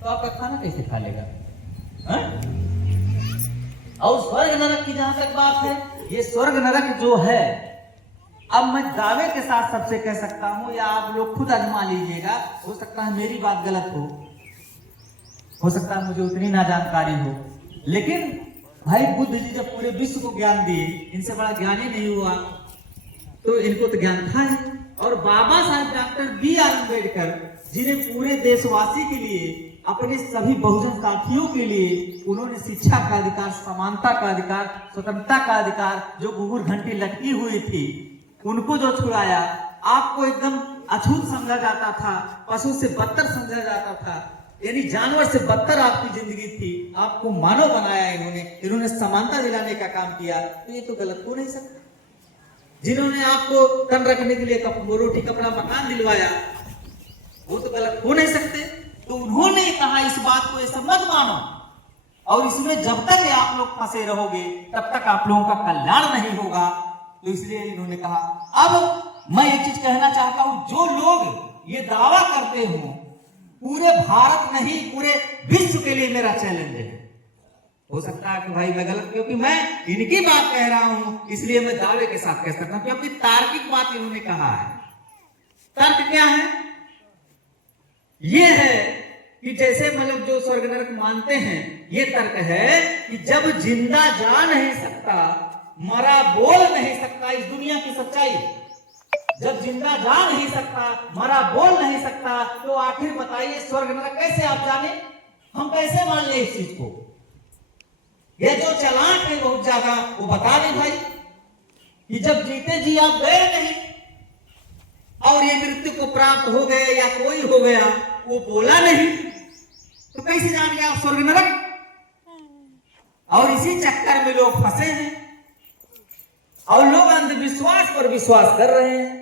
तो आपका खाना कैसे खा लेगा? और स्वर्ग नरक की जहां तक बात है, ये स्वर्ग नरक जो है, अब मैं दावे के साथ सबसे कह सकता हूं, या आप लोग खुद आजमा लीजिएगा, हो सकता है मेरी बात गलत हो सकता है मुझे उतनी ना जानकारी हो, लेकिन भाई बुद्ध जी जब पूरे विश्व को ज्ञान दिए, इनसे बड़ा ज्ञानी नहीं हुआ, तो इनको तो ज्ञान था ही। और बाबा साहब डॉक्टर बी आर अम्बेडकर, जिन्हें पूरे देशवासी के लिए, अपने सभी बहुजन साथियों के लिए उन्होंने शिक्षा का अधिकार, समानता का अधिकार, स्वतंत्रता का अधिकार, जो घुंघरू घंटी लटकी हुई थी, उनको जो छुड़ाया। आपको एकदम अछूत समझा जाता था, पशु से बदतर समझा जाता था, यानी जानवर से बदतर आपकी जिंदगी थी। आपको मानव बनाया इन्होंने समानता दिलाने का काम किया। तो ये तो गलत हो नहीं सकता। जिन्होंने आपको तन रखने के लिए रोटी कपड़ा मकान दिलवाया, वो तो गलत हो नहीं सकते। तो उन्होंने कहा इस बात को ऐसा मत मानो, और इसमें जब तक आप लोग फंसे रहोगे तब तक आप लोगों का कल्याण नहीं होगा। तो इसलिए इन्होंने कहा। अब मैं एक चीज कहना चाहता हूं, जो लोग ये दावा करते हो, पूरे भारत नहीं पूरे विश्व के लिए मेरा चैलेंज है। हो सकता है कि भाई मैं गलत, क्योंकि मैं इनकी बात कह रहा हूं, इसलिए मैं दावे के साथ कह सकता हूं, क्योंकि तार्किक बात इन्होंने कहा है। तर्क क्या है? ये है कि जैसे मतलब जो स्वर्ग नरक मानते हैं, ये तर्क है कि जब जिंदा जा नहीं सकता, मरा बोल नहीं सकता, इस दुनिया की सच्चाई, जब जिंदा जा नहीं सकता, मरा बोल नहीं सकता, तो आखिर बताइए स्वर्ग नरक कैसे आप जाने? हम कैसे मान ले इस चीज को? ये जो चालाक है बहुत ज्यादा, वो बता दें भाई कि जब जीते जी आप गए नहीं और ये मृत्यु को प्राप्त हो गए या कोई हो गया, वो बोला नहीं, तो कैसे जान गया आप स्वर्ग नरक? और इसी चक्कर में लोग फंसे हैं, और लोग अंधविश्वास पर विश्वास कर रहे हैं।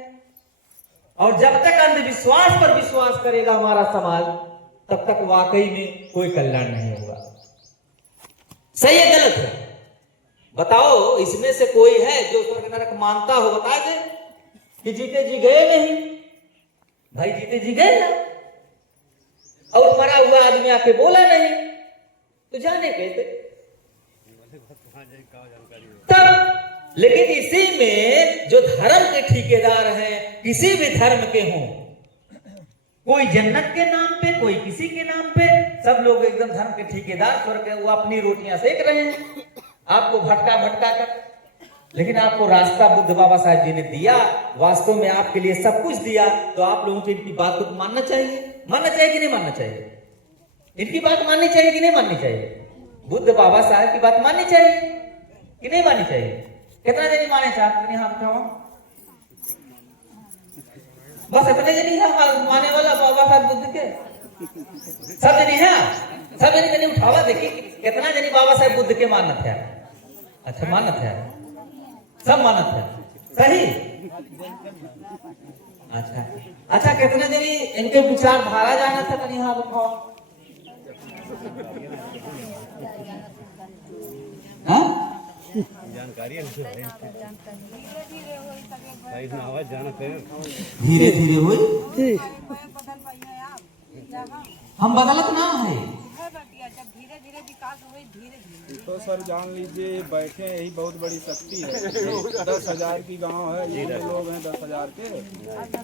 और जब तक अंधविश्वास पर विश्वास करेगा हमारा समाज, तब तक वाकई में कोई कल्याण नहीं होगा। सही है गलत है? बताओ, इसमें से कोई है जो स्वर्ग नरक मानता हो? बता दे कि जीते जी गए नहीं। भाई जीते जी गए ना, और मरा हुआ आदमी आके बोला नहीं, तो जाने कैसे? तब लेकिन इसी में जो धर्म के ठेकेदार हैं, किसी भी धर्म के हों, कोई जन्नत के नाम पे, कोई किसी के नाम पे, सब लोग एकदम धर्म के ठेकेदार स्वर्ग के, वो अपनी रोटियां सेक रहे हैं आपको भटका भटका कर। लेकिन आपको रास्ता बुद्ध बाबा साहब जी ने दिया, वास्तव में आपके लिए सब कुछ दिया। तो आप लोगों को इनकी बात को मानना चाहिए। मानना चाहिए कि नहीं मानना चाहिए? इनकी बात माननी चाहिए कि नहीं माननी चाहिए? बुद्ध बाबा साहब की बात माननी चाहिए कि नहीं माननी चाहिए? कितना जनी माने चाहते हैं? हाथ उठाओ। बस इतने जनी है माने वाला बाबा साहब बुद्ध के? सब जनी है? सब जनी उठावा, देखिए कितना जनी बाबा साहब बुद्ध के मानत है। अच्छा मानत है, सब मानत है, सही। अच्छा अच्छा, कितने जनी इनके विचारधारा जाना था तनी यहाँ बताओ। हाँ? धीरे धीरे हुई हम बदलत ना है। तो सर जान लीजिए बैठे यही बहुत बड़ी शक्ति है। 10,000 की गांव है, ये लोग हैं 10,000 के,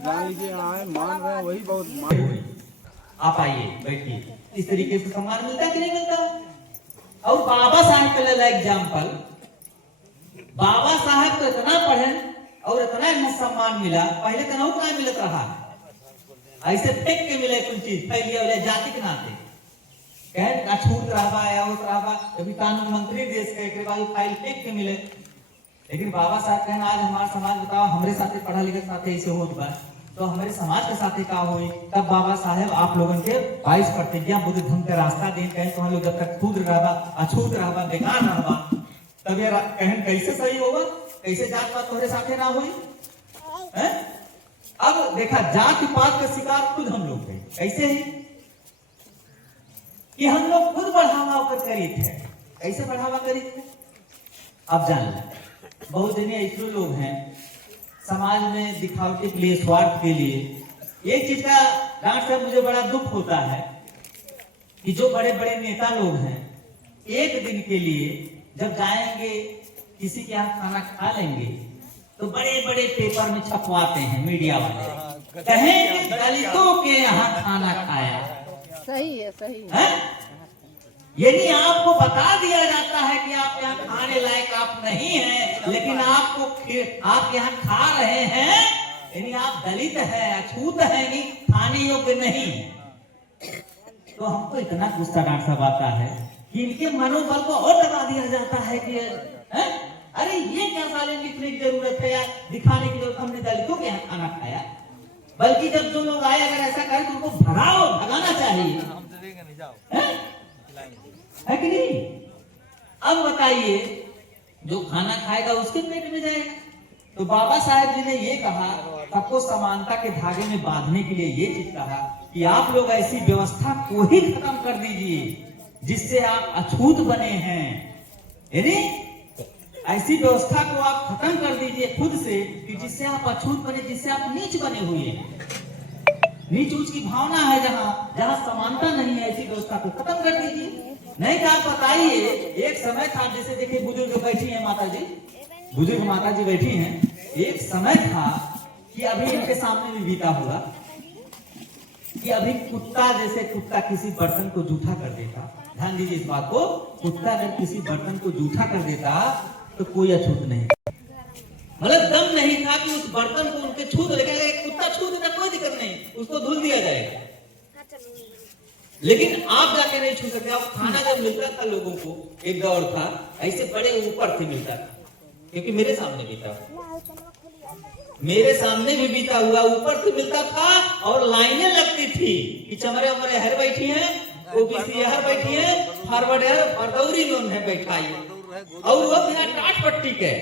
जान लीजिए यहाँ है, मान रहे हैं वही बहुत मान। आप आइए बैठिए। इस तरीके से सम्मान मिलता कि नहीं मिलता? और बाबा साहब का ले एग्जाम्पल, बाबा साहब तो इतना पढ़े और इतना इन्हें सम्मान मिला, पहले तो नहीं मिलत रहा, ऐसे फेंक के मिले कुछ चीज फैलिए वाले जाति के नाते कहे ना छूट रहा या उस रहा, कभी कानून मंत्री देश के बाद फाइल फेंक के मिले। लेकिन बाबा साहब कहना आज हमारा समाज बताओ हमारे साथ पढ़ा लिखा साथ ऐसे हो तो हमारे समाज के साथ का हो। तब बाबा साहब आप लोगों के 22 प्रतिज्ञा बुद्ध धर्म का रास्ता दे कहे तो हम लोग जब तक खुद रहा अछूत रहा बेकार रहा तब ये कहन कैसे सही होगा, कैसे जात पात तुम्हारे साथे ना हुई। अब देखा जात पात का शिकार खुद हम लोग थे, कैसे है कि हम लोग खुद बढ़ावा कर करी थे। कैसे बढ़ावा करी थे अब जान लें। बहुत जने ऐसे लोग हैं समाज में दिखावटी के लिए, स्वार्थ के लिए। एक चीज का डॉक्टर साहब मुझे बड़ा दुख होता है कि जो बड़े बड़े नेता लोग हैं एक दिन के लिए जब जाएंगे किसी के यहाँ खाना खा लेंगे तो बड़े बड़े पेपर में छपवाते हैं मीडिया वाले, कहें दलितों के यहाँ खाना खाया। सही है, सही है। यदि आपको बता दिया जाता है कि आप यहाँ खाने लायक आप नहीं हैं, लेकिन आप यहाँ खा रहे हैं, यानी आप दलित है, अछूत है, नहीं खाने योग्य नहीं, तो हमको इतना गुस्सा डॉक्टर साहब आता है कि इनके मनोबल को और दबा दिया जाता है कि अरे ये क्या साले लिखने की जरूरत है यार, दिखाने की जरूरत, हमने दलितों के यहाँ खाना खाया। बल्कि जब जो लोग आए अगर ऐसा करें तो उनको भगाओ, भगाना चाहिए, है कि नहीं? अब बताइए जो खाना खाएगा उसके पेट में जाएगा। तो बाबा साहब जी ने ये कहा, सबको समानता के धागे में बांधने के लिए ये चीज कहा कि आप लोग ऐसी व्यवस्था को ही खत्म कर दीजिए जिससे आप अछूत बने हैं। यानी ऐसी व्यवस्था को आप खत्म कर दीजिए खुद से कि जिससे आप अछूत बने, जिससे आप नीच बने हुए हैं। नीच ऊंच की भावना है जहाँ समानता नहीं है, ऐसी व्यवस्था को खत्म कर दीजिए। नहीं तो आप बताइए, एक समय था, जैसे देखिए बुजुर्ग बैठी हैं माता जी, बुजुर्ग माता जी बैठी हैं, एक समय था कि अभी इनके सामने भी बीता हुआ कि अभी कुत्ता, जैसे कुत्ता किसी बर्तन को जूठा कर देता, ध्यान दीजिए इस बात को, कुत्ता अगर किसी बर्तन को जूठा कर देता तो कोई अछूत नहीं, मतलब दम नहीं था कि उस बर्तन को उनके छू दे, कुत्ता छू देता कोई दिक्कत नहीं, उसको धुल दिया जाएगा। लेकिन आप जाके नहीं छू सकते। आप खाना जब मिलता था लोगों को, एक दौर था ऐसे बड़े ऊपर से मिलता था, क्योंकि मेरे सामने भी बीता हुआ ऊपर से मिलता था और लाइनें लगती थी कि चमरे उमरे हर बैठी हैं, ओबीसी हर बैठी है, फॉरवर्ड है, फरदौरी लोन है बैठाई, और वो बिना टाट पट्टी के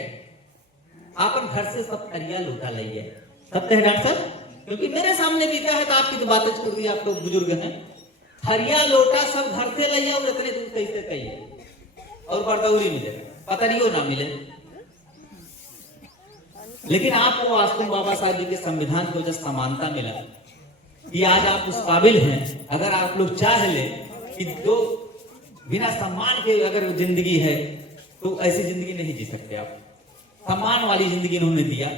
आपन घर से सब थरिया लूटा लिया, सब कहे डॉक्टर साहब, क्योंकि मेरे सामने बीता है तो आपकी तो बातें छोड़ दी, आप लोग बुजुर्ग हैं, थरिया लोटा सब घर से लिया और इतने दूर कैसे कहिए, और फरदौरी मिले, पतरियो ना मिले। लेकिन आपको वास्तव बाबा साहब जी के संविधान की वजह से समानता मिला कि आज आप उस काबिल हैं। अगर आप लोग चाह ले कि दो बिना सम्मान के अगर जिंदगी है तो ऐसी जिंदगी नहीं जी सकते आप, सम्मान वाली जिंदगी इन्होंने दिया।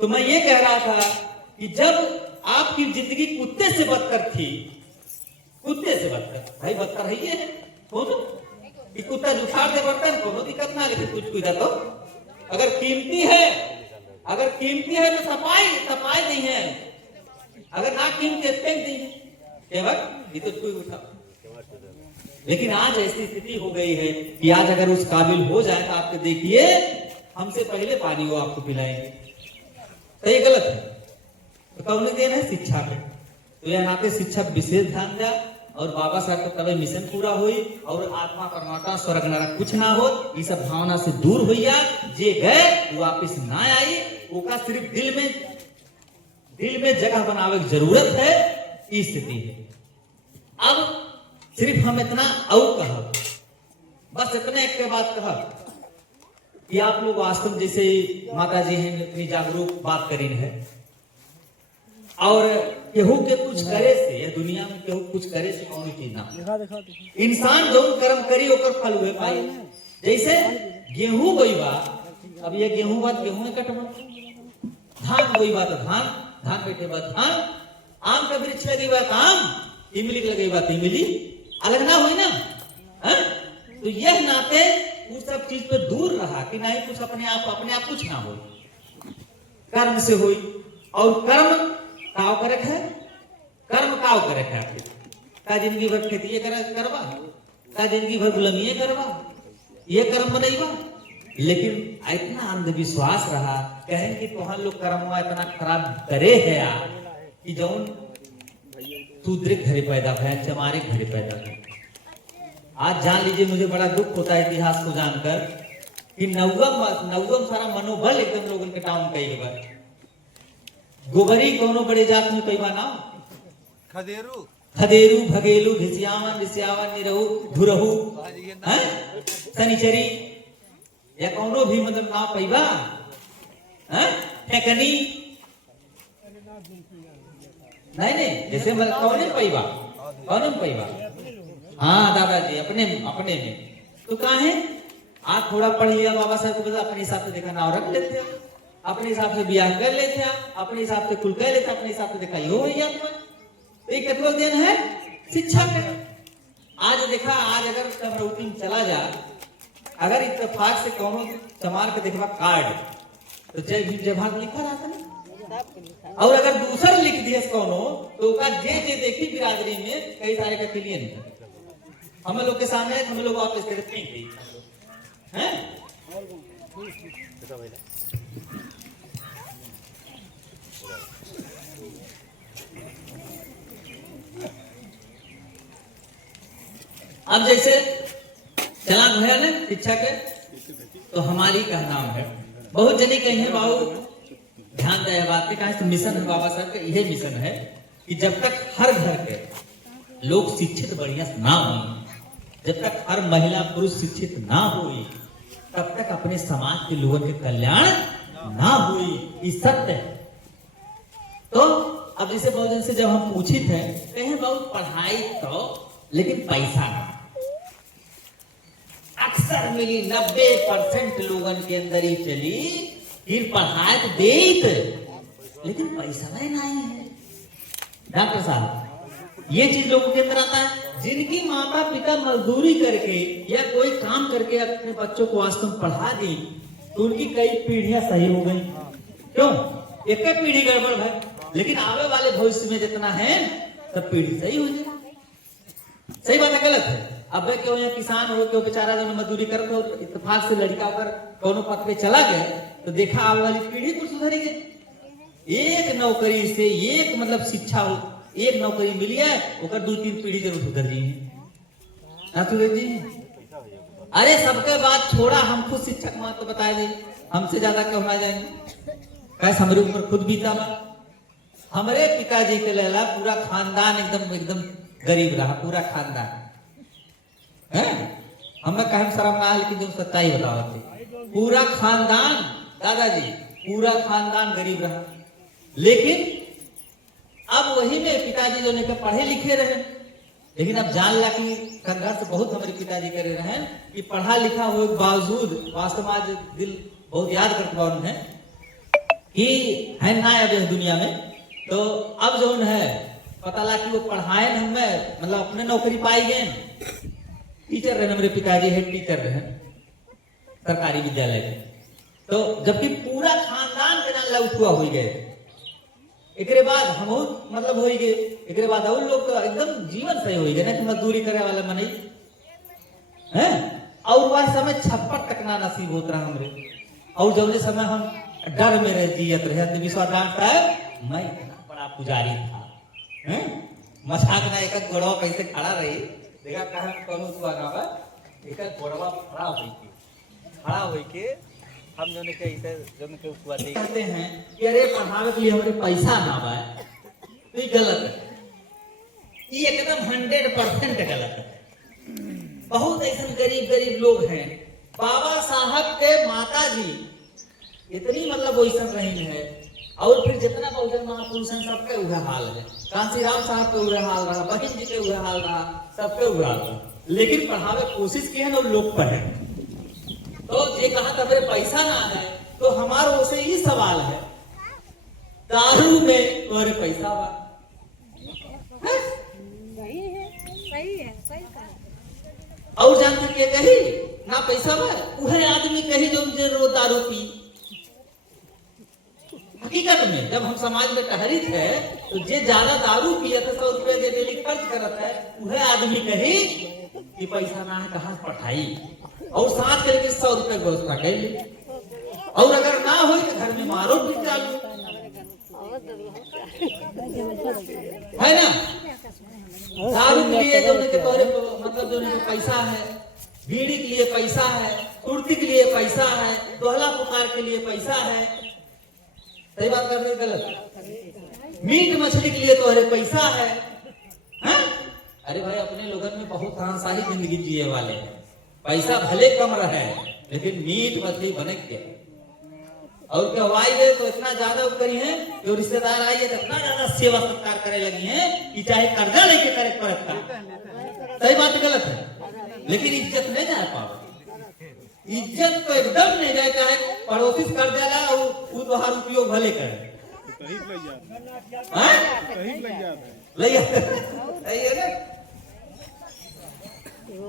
तो मैं ये कह रहा था कि जब आपकी जिंदगी कुत्ते से बदतर थी, कुत्ते से बदतर, भाई बदतर है ये बोलो कि कुत्ता जुठार दे बर्तन कोनो दिक्कत ना, लेकिन कुछ कुछ तो अगर कीमती है तो सफाई नहीं है, अगर ना कीमती फेंक दीजिए, ये तो कोई उठा। लेकिन आज ऐसी स्थिति हो गई है कि आज अगर उस काबिल हो जाए तो आपके देखिए हमसे पहले पानी वो आपको पिलाएंगे, तो ये गलत है। तो कौन देन है शिक्षा पे, तो यह नाते शिक्षा विशेष ध्यान दिया और बाबा साहब का तबे मिशन पूरा हुई और आत्मा परमात्मा स्वर्ग नरक कुछ ना हो, ये सब भावना से दूर हुई। जे गए वो वापिस ना आई, ओका सिर्फ दिल में जगह बनावे की जरूरत है, ई स्थिति है। अब सिर्फ हम इतना और कहब, बस इतने एक के बात कहब कि आप लोग वास्तव में जैसे माता जी हैं इतनी जागरूक बात करी है, और केहू के कुछ करे से या दुनिया में केहू कुछ करे से कौन चीज ना, इंसान जो कर्म करी ओकर फल हुए पाई। जैसे गेहूं बोईबा, अब ये गेहूं बात गेहूं कटबा, धान बोईबा तो धान कटे बा धान, आम का वृक्ष लगे बात आम, इमली लगे बात इमली, अलग ना हुई ना। तो यह नाते उस सब चीज पे दूर रहा कि नहीं कुछ अपने आप कुछ ना हो, कर्म से हुई। और कर्म काव करक है, कर्म काव करक है, का जिंदगी भर खेती करवा, का जिंदगी भर गुलामी करवा, ये कर्म बनैबा। लेकिन इतना अंधविश्वास रहा, कहें कि तोहन लोग कर्मवा इतना खराब करे है कि जौन शूद्र घरे पैदा भय, चमारे घरे पैदा भय। आज जान लीजिए, मुझे बड़ा दुख होता है इतिहास को जानकर कि नवम सारा मनोबल एकदम लोगों के टाउन कई बार गोबरी कोनो बड़े जात में कई बार नाम खदेरू भगेलू घिसियावन निरहू धुरहू सनिचरी या कोनो भी मतलब नाम पैबा फेकनी नहीं जैसे मतलब कौन पैबा हाँ दादाजी अपने में तो कहा है आप थोड़ा पढ़ लिया बाबा साहब को बता, अपने हिसाब से देखा नाव रख लेते, अपने हिसाब से ब्याह कर लेते, अपने हिसाब से कुल कर लेते, अपने हिसाब से देखा यो हो गया। तो ये कितना दिन है शिक्षा का। आज देखा, आज अगर कमरौती में चला जा, अगर इत्तेफाक से कौनो चमार के देखा कार्ड तो जय भीम जय भारत लिखा रहता है, और अगर दूसर लिख दिए कौनो तो जे देखी बिरादरी में कई सारे का क्लियर है। हम लोग के सामने हम लोग वापस करते हैं। अब जैसे चला भैया ने शिक्षा के, तो हमारी का नाम है बहुत जने कहे हैं बाबू ध्यान दे बात का मिशन है बाबा साहब का, यह मिशन है कि जब तक हर घर के लोग शिक्षित बढ़िया ना हो, जब तक हर महिला पुरुष शिक्षित ना हुई, तब तक अपने समाज के लोगों के कल्याण ना हुई, ये सत्य है। तो अब जैसे बहुत जन से जब हम पूछे थे, कहे बहुत पढ़ाई तो लेकिन पैसा ना, अक्सर मिली 90% लोगों के अंदर ही चली, फिर पढ़ाई तो देत लेकिन पैसा नहीं है। डॉक्टर साहब ये चीज लोगों के अंदर आता है, जिनकी माता पिता मजदूरी करके या कोई काम करके अपने बच्चों को वास्तव में पढ़ा दी, तो उनकी कई पीढ़ियां सही हो गई। क्यों? एक पीढ़ी गड़बड़ है, लेकिन आने वाले भविष्य में जितना है सब पीढ़ी सही हो जाए। सही बात है गलत है? अब क्यों या किसान हो, क्यों बेचारा जो मजदूरी करते हो, इत्तेफाक से लड़का होकर दोनों पथ पे चला गए, तो देखा आने वाली पीढ़ी कुछ सुधरी गई। एक नौकरी से एक मतलब शिक्षा हो, एक नौकरी मिली है, ओकर 2-3 पीढ़ी जरूर सुधर जी ना सुधर जी। अरे सबके बात छोड़ा, हम खुद शिक्षक मान तो बताए दे, हमसे ज्यादा क्यों ना जाएंगे? कैसे हमारे ऊपर खुद बीता बा। हमारे पिताजी के लेला पूरा खानदान एकदम गरीब रहा, पूरा खानदान है। हमें कहीं शर्म ना, लेकिन जो सच्चाई बताओ थे, पूरा खानदान दादाजी पूरा खानदान गरीब रहा। लेकिन अब वही में पिताजी जो लेकर पढ़े लिखे रहे, लेकिन अब जान ला कि संघर्ष बहुत हमारे पिताजी करे रहे कि पढ़ा लिखा हुए के बावजूद वास्तव में आज दिल बहुत याद करता उन्हें कि है ना अब इस दुनिया में। तो अब जो है पता लगा कि वो पढ़ाए हमें मतलब अपने नौकरी पाई गए, टीचर रहे हमारे पिताजी, हेड टीचर रहे सरकारी विद्यालय में। तो जबकि पूरा खानदान के नाम लौटुआ हो गए, एक बाद हम मतलब हो गए, एक बाद और लोग एकदम जीवन सही हो गए ना कि मजदूरी करे वाला मन है। और वह समय छप्पर तकना नसीब होता रहा हमरे, और जब समय हम डर में रह जियत रहे। विश्वास साहब मैं इतना बड़ा पुजारी था, मजाक ना एक गोड़वा कैसे खड़ा रही देखा कहा कौन तू आगा एक गोड़वा खड़ा होई के हम जोने के इसे जोने के उसवा दे कहते हैं कि अरे पढ़ावे के लिए हमरे पैसा ना बा तो ये गलत है। ये एकदम 100% गलत है। बहुत ऐसे गरीब लोग हैं। बाबा साहब के माता जी इतनी मतलब वैसा रही है और फिर जितना बहुजन महापुरुष हैं सबके उहे हाल है। कांसीराम साहब के उहे हाल रहा, बहिन जी के उहे हाल रहा, सबके उहे हाल रहा, लेकिन पढ़ावे कोशिश की है ना लोग पढ़े। तो ये कहा था मेरे पैसा ना है तो हमारे उसे ये सवाल है दारू में तुम्हारे पैसा बा और जानते के कही ना पैसा बा उहे आदमी कही जो रोज दारू पी। हकीकत में जब हम समाज में टहरित है तो जे ज्यादा दारू पिया था 100 रुपया जे डेली खर्च करता है उहे आदमी कही कि पैसा ना है कहाँ पढ़ाई और साथ करके 100 रुपया व्यवस्था कर ली और अगर ना हो तो घर में मारो पीट डालो है ना। दारू के लिए जो मतलब जो पैसा है, बीड़ी के लिए पैसा है, कुर्ती के लिए पैसा है, दोहला पुकार के लिए पैसा है। सही बात कर रहे गलत। मीट मछली के लिए तो अरे पैसा है, हाँ? अरे भाई अपने लोगन में बहुत आसानी जिंदगी जिए वाले हैं। पैसा भले कम रहे लेकिन मीट मछली बने क्या और क्या हवाई गए तो इतना ज्यादा करी है कि रिश्तेदार आई है तो इतना ज्यादा सेवा सत्कार करे लगी है कि चाहे कर्जा लेके करे पड़ता। सही बात गलत है लेकिन इज्जत नहीं जा पाओ। इज्जत तो एकदम नहीं जाए चाहे पड़ोसी कर्जा ला और उधार उपयोग भले करे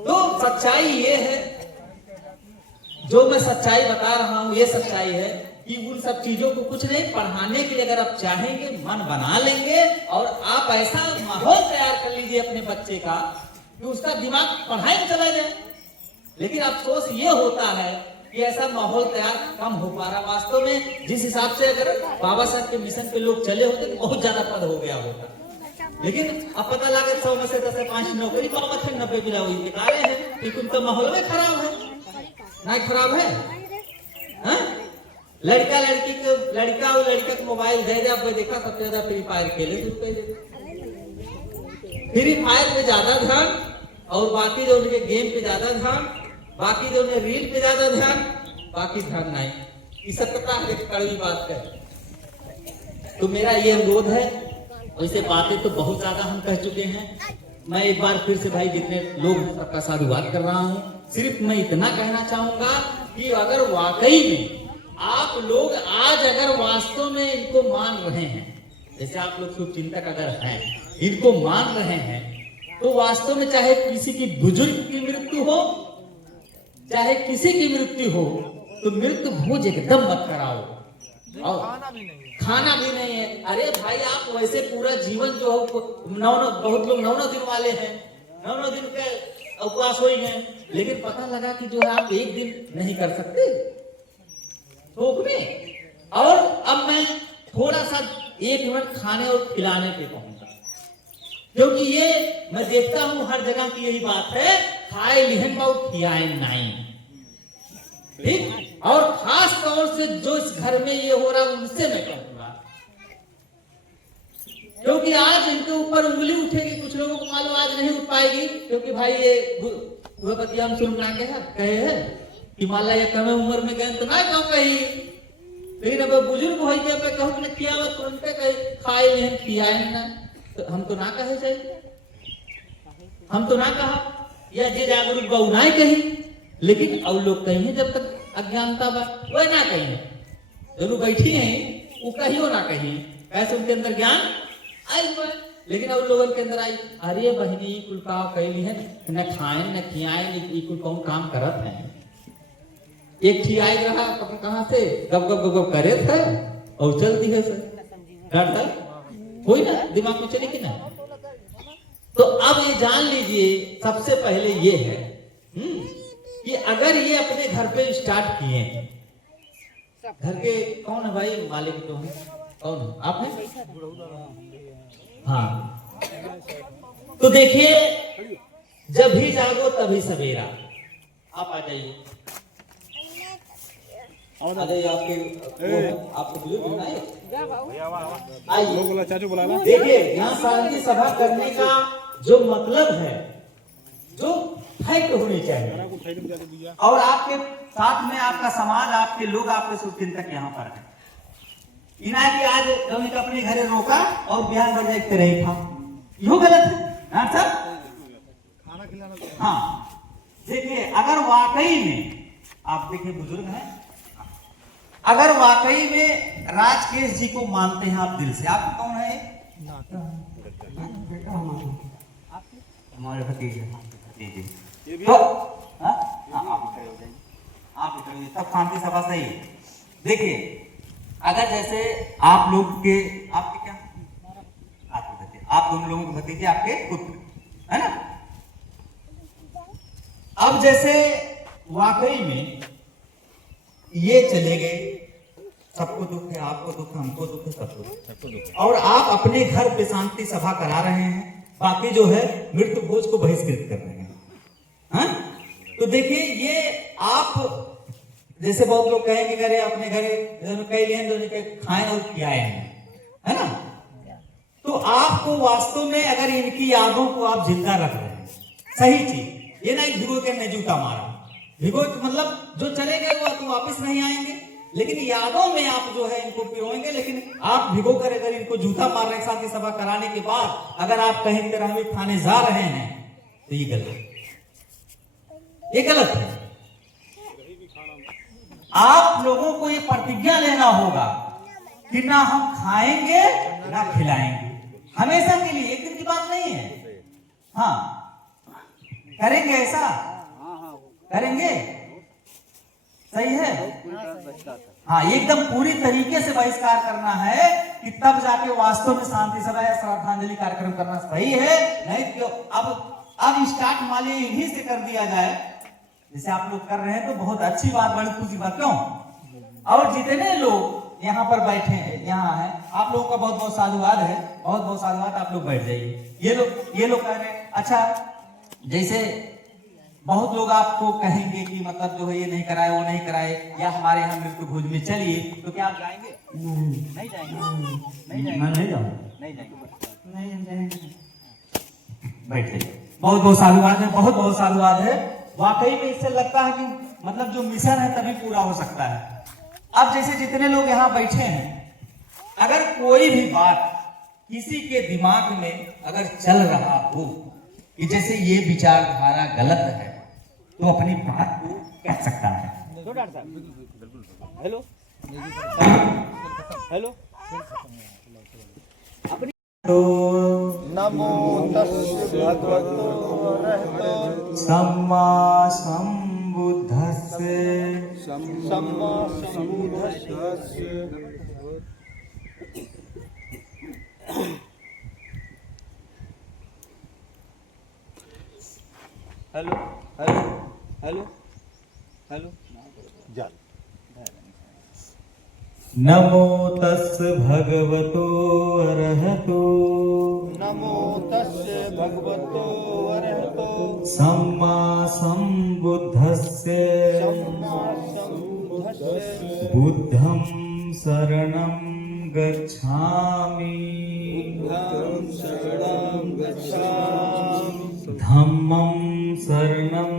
तो सच्चाई ये है जो मैं सच्चाई बता रहा हूं ये सच्चाई है कि उन सब चीजों को कुछ नहीं पढ़ाने के लिए अगर आप चाहेंगे मन बना लेंगे और आप ऐसा माहौल तैयार कर लीजिए अपने बच्चे का कि उसका दिमाग पढ़ाई में चला जाए। लेकिन अफसोस ये होता है कि ऐसा माहौल तैयार कम हो पा रहा। वास्तव में जिस हिसाब से अगर बाबा साहब के मिशन पे लोग चले होते तो बहुत ज्यादा पद हो गया होता, लेकिन अब पता लगा 100 में से 10 से 5 नौकरी बाबा थे 90 मिला हुई निकाले हैं क्योंकि उनका माहौल में खराब है। नहीं खराब है हा? लड़का और लड़का को मोबाइल दे दे। आपने देखा सबसे ज्यादा फ्री फायर खेले फ्री फायर पे ज्यादा ध्यान और बाकी जो उनके गेम पे ज्यादा ध्यान, बाकी जो उन्हें रील पे ज्यादा ध्यान, बाकी ध्यान नहीं। ये सत्यता है कड़वी बात है। तो मेरा ये अनुरोध है, वैसे बातें तो बहुत ज्यादा हम कह चुके हैं। मैं एक बार फिर से भाई जितने लोग सबका साधुवाद कर रहा हूँ, सिर्फ मैं इतना कहना चाहूंगा कि अगर वाकई में आप लोग आज अगर वास्तव में इनको मान रहे हैं, जैसे आप लोग शुभ चिंतक अगर हैं इनको मान रहे हैं, तो वास्तव में चाहे किसी की बुजुर्ग की मृत्यु हो चाहे किसी की मृत्यु हो तो मृत्यु भोज एकदम मत कराओ और खाना भी नहीं है। अरे भाई आप वैसे पूरा जीवन जो बहुत लोग 9 दिन वाले हैं, 9 दिन के उपवास हुई हैं, लेकिन पता लगा कि जो है आप एक दिन नहीं कर सकते थोक में। और अब मैं थोड़ा सा 1 मिनट खाने और खिलाने पे कहूंगा, क्योंकि ये मैं देखता हूं हर जगह की यही बात है, खाए लिहन बहुत खियाए नहीं। ठीक, और खास तौर से जो इस घर में ये हो रहा है उनसे मैं कहूंगा, क्योंकि आज इनके ऊपर उंगली उठेगी। कुछ लोगों को मालूम आज नहीं उठ पाएगी क्योंकि भाई ये हम सुनना कहे हैं कि माला ये कम उम्र में गए तो ना कहूँ कही, लेकिन अब बुजुर्ग हो गए पे कहूँ ने किया तुरंत कही खाए नहीं खियाए ना, तो हम तो ना कहे जाए, हम तो ना कहा या जे जागरूक बहु ना कही, लेकिन अब लोग कहीं जब तक अज्ञानता बा वह ना कही जरूर बैठी है वो कहियो ना कही, कैसे उनके अंदर ज्ञान आई हुआ, लेकिन अब लोगों के अंदर आई अरे बहनी कुल का कहली है न खाए न खियाए कुल कौन काम करत है। एक ठीक आई रहा कहां से गप गप गप गप करे थे और चलती है सर कोई ना दिमाग में चलेगी ना। तो अब ये जान लीजिए सबसे पहले ये है कि अगर ये अपने घर पे स्टार्ट किए, घर के कौन है भाई मालिक तो है कौन है आपने, हाँ तो देखिए, जब भी जागो तभी सवेरा। आप आ जाइए, आ जाइए। आपको बुजुर्ग बनाइए, आइए। चाचू बुला ला। देखिए, यहाँ शांति सभा करने का जो मतलब है, जो फैक्ट होनी चाहिए, और आपके साथ में आपका समाज, आपके लोग, आपके शुभचिंतक यहाँ पर है। इना कि आज रमिक अपने घरे रोका और बिहार में जाके रही था, यो गलत है ना सर? खाना खिलाना। हाँ, देखिए, अगर वाकई में आप देखिए बुजुर्ग हैं, अगर वाकई में राजकेश जी को मानते हैं आप दिल से, आप कौन है? हमारे भतीजे। तो आप तब शांति सभा सही है। देखिए, अगर जैसे आप लोग के, आपके क्या, आपके भतीजे, आप दोनों लोगों के भतीजे, आपके पुत्र है ना? अब जैसे वाकई में ये चले गए, सबको दुख है, आपको दुख है, हमको दुख है, सबको दुख है, और आप अपने घर पे शांति सभा करा रहे हैं, बाकी जो है मृत्यु भोज को बहिष्कृत कर रहे हैं। हाँ? तो देखिए, ये आप जैसे बहुत लोग कहेंगे घरे अपने घरे कई लेन खाएं और खिलाएं, है ना? तो आपको वास्तव में अगर इनकी यादों को आप जिंदा रख रहे हैं, सही चीज, ये ना एक भिगो के ने जूता मारा, भिगो मतलब जो चले गए वो तो वापस नहीं आएंगे, लेकिन यादों में आप जो है इनको पिरोएंगे। लेकिन आप भिगो कर अगर इनको जूता मार रहे हैं, शांति सभा कराने के बाद अगर आप कहीं तिरंगे खाने जा रहे हैं, तो ये गलत है, ये गलत है। आप लोगों को ये प्रतिज्ञा लेना होगा कि ना हम खाएंगे ना खिलाएंगे, हमेशा के लिए, एक दिन की बात नहीं है। हाँ, करेंगे ऐसा, करेंगे, सही है। हाँ, एकदम पूरी तरीके से बहिष्कार करना है कि तब जाके वास्तव में शांति सभा या श्रद्धांजलि कार्यक्रम करना सही है। नहीं तो अब स्टार्ट मालिए इन्हीं से कर दिया जाए, जैसे आप लोग कर रहे हैं, तो बहुत अच्छी बात, बड़ी खुशी बात। क्यों? और जितने लोग यहाँ पर बैठे हैं, यहाँ है, आप लोगों का बहुत बहुत साधुवाद है, बहुत बहुत साधुवाद। आप लोग बैठ जाइए। ये लोग कह रहे हैं, अच्छा, जैसे बहुत लोग आपको कहेंगे कि मतलब जो है ये नहीं कराए, वो नहीं कराए, या हमारे यहाँ मृत्यु भोज में चलिए, तो क्या आप जाएंगे? नहीं जाएंगे, नहीं जाएंगे, मैं नहीं जाऊंगा, नहीं जाएंगे, नहीं जाएंगे। बैठ जाइए। बहुत बहुत साधुवाद है, बहुत बहुत साधुवाद है। वाकई में इससे लगता है कि मतलब जो मिशन है तभी पूरा हो सकता है। अब जैसे जितने लोग यहाँ बैठे हैं, अगर कोई भी बात किसी के दिमाग में अगर चल रहा हो कि जैसे ये विचारधारा गलत है, तो अपनी बात को कह सकता है। हेलो हेलो, अपनी नमो तस्से भगवतो अरहतो सम्मा सम्बुद्धस्से सम्मा सम्बुद्धस्से। हेलो हेलो हेलो हेलो, नमो तस्से भगवतो अरहतो नमो तस्से भगवतो अरहतो सम्मा सम्बुद्धस्से सम्मा सम्बुद्धस्से। बुद्धं शरणं गच्छामि बुद्धं शरणं गच्छामि धम्मं शरणं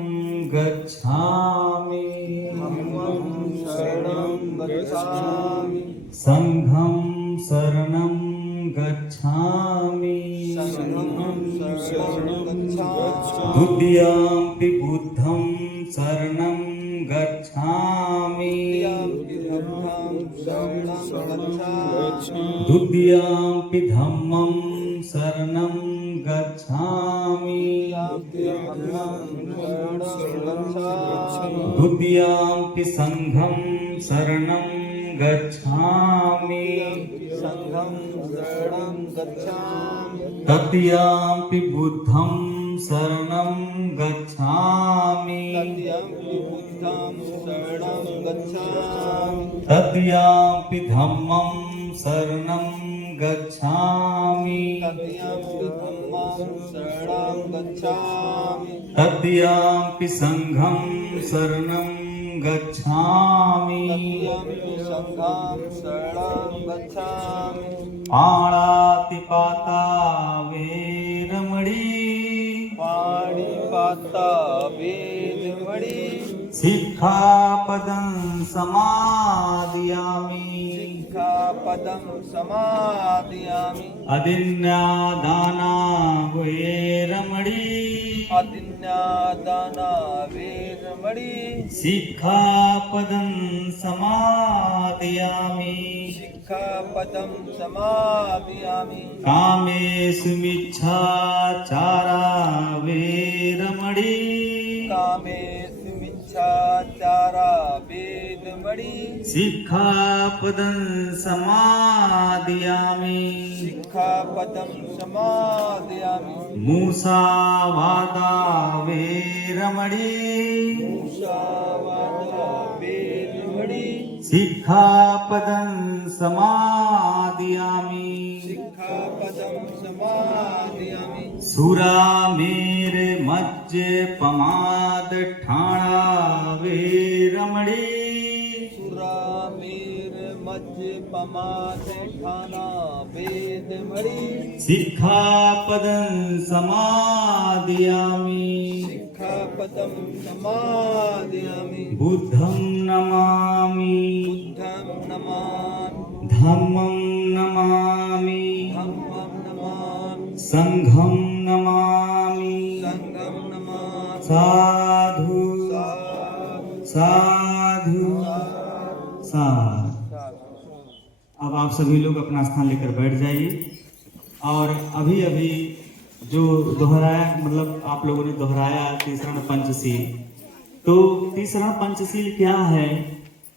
गच्छामि धम्मं शरणं गच्छामि संघं शरणं गच्छामि संघं शरणं गच्छामि द्वितीयंपि बुद्धं शरणं गच्छामि धम्मं शरणं गच्छामि द्वितीयंपि धम्मं शरणं गच्छामि द्वितीयंपि संघं शरणं गच्छामि संघं शरणं गच्छामि तृतीयंपि बुद्धं शरणं गच्छामि बुद्धं शरणं गच्छामि तृतीयंपि धम्मं शरणं गच्छामि तृतीयंपि शरणं गच्छामि तद्यामपि संघं शरणं गच्छामि तद्यामि संघं शरणं गच्छामि पाणातिपाता वेरमणि पाणिपाता वेदमणि सिक्खापदं समादयामि सिक्खापदं समादयामि अदिन्यादाना वेरमणि अदिन्यादाना वेरमणि सिक्खापदं समादयामि सिक्खापदं समादयामि कामेषु मिच्छाचारा वेरमणि कामेषु मिच्छाचारा वेदमणि सिक्खापदं समादयामि सिक्खापदं समादयामि मूसावादा वेरमणि मुसावादा वेदमणि सिक्खापदं समादयामि सिक्खापदं समादयामि सुरामेर मज्जपमाद ठाणा वेरमणि सुरामेर मज्जपमाद ठाणा वेदमणि सिक्खापदं समादयामि सिक्खापदं समादयामि बुद्धं नमामि बुद्धं नमामि धम्मं नमामि धम्मं नमामि संघं नमामि संघं नमामि साधु साधु साधु साधु। अब आप सभी लोग अपना स्थान लेकर बैठ जाइए। और अभी अभी जो दोहराया, मतलब आप लोगों ने दोहराया तीसरा पंचशील, तो तीसरा पंचशील क्या है,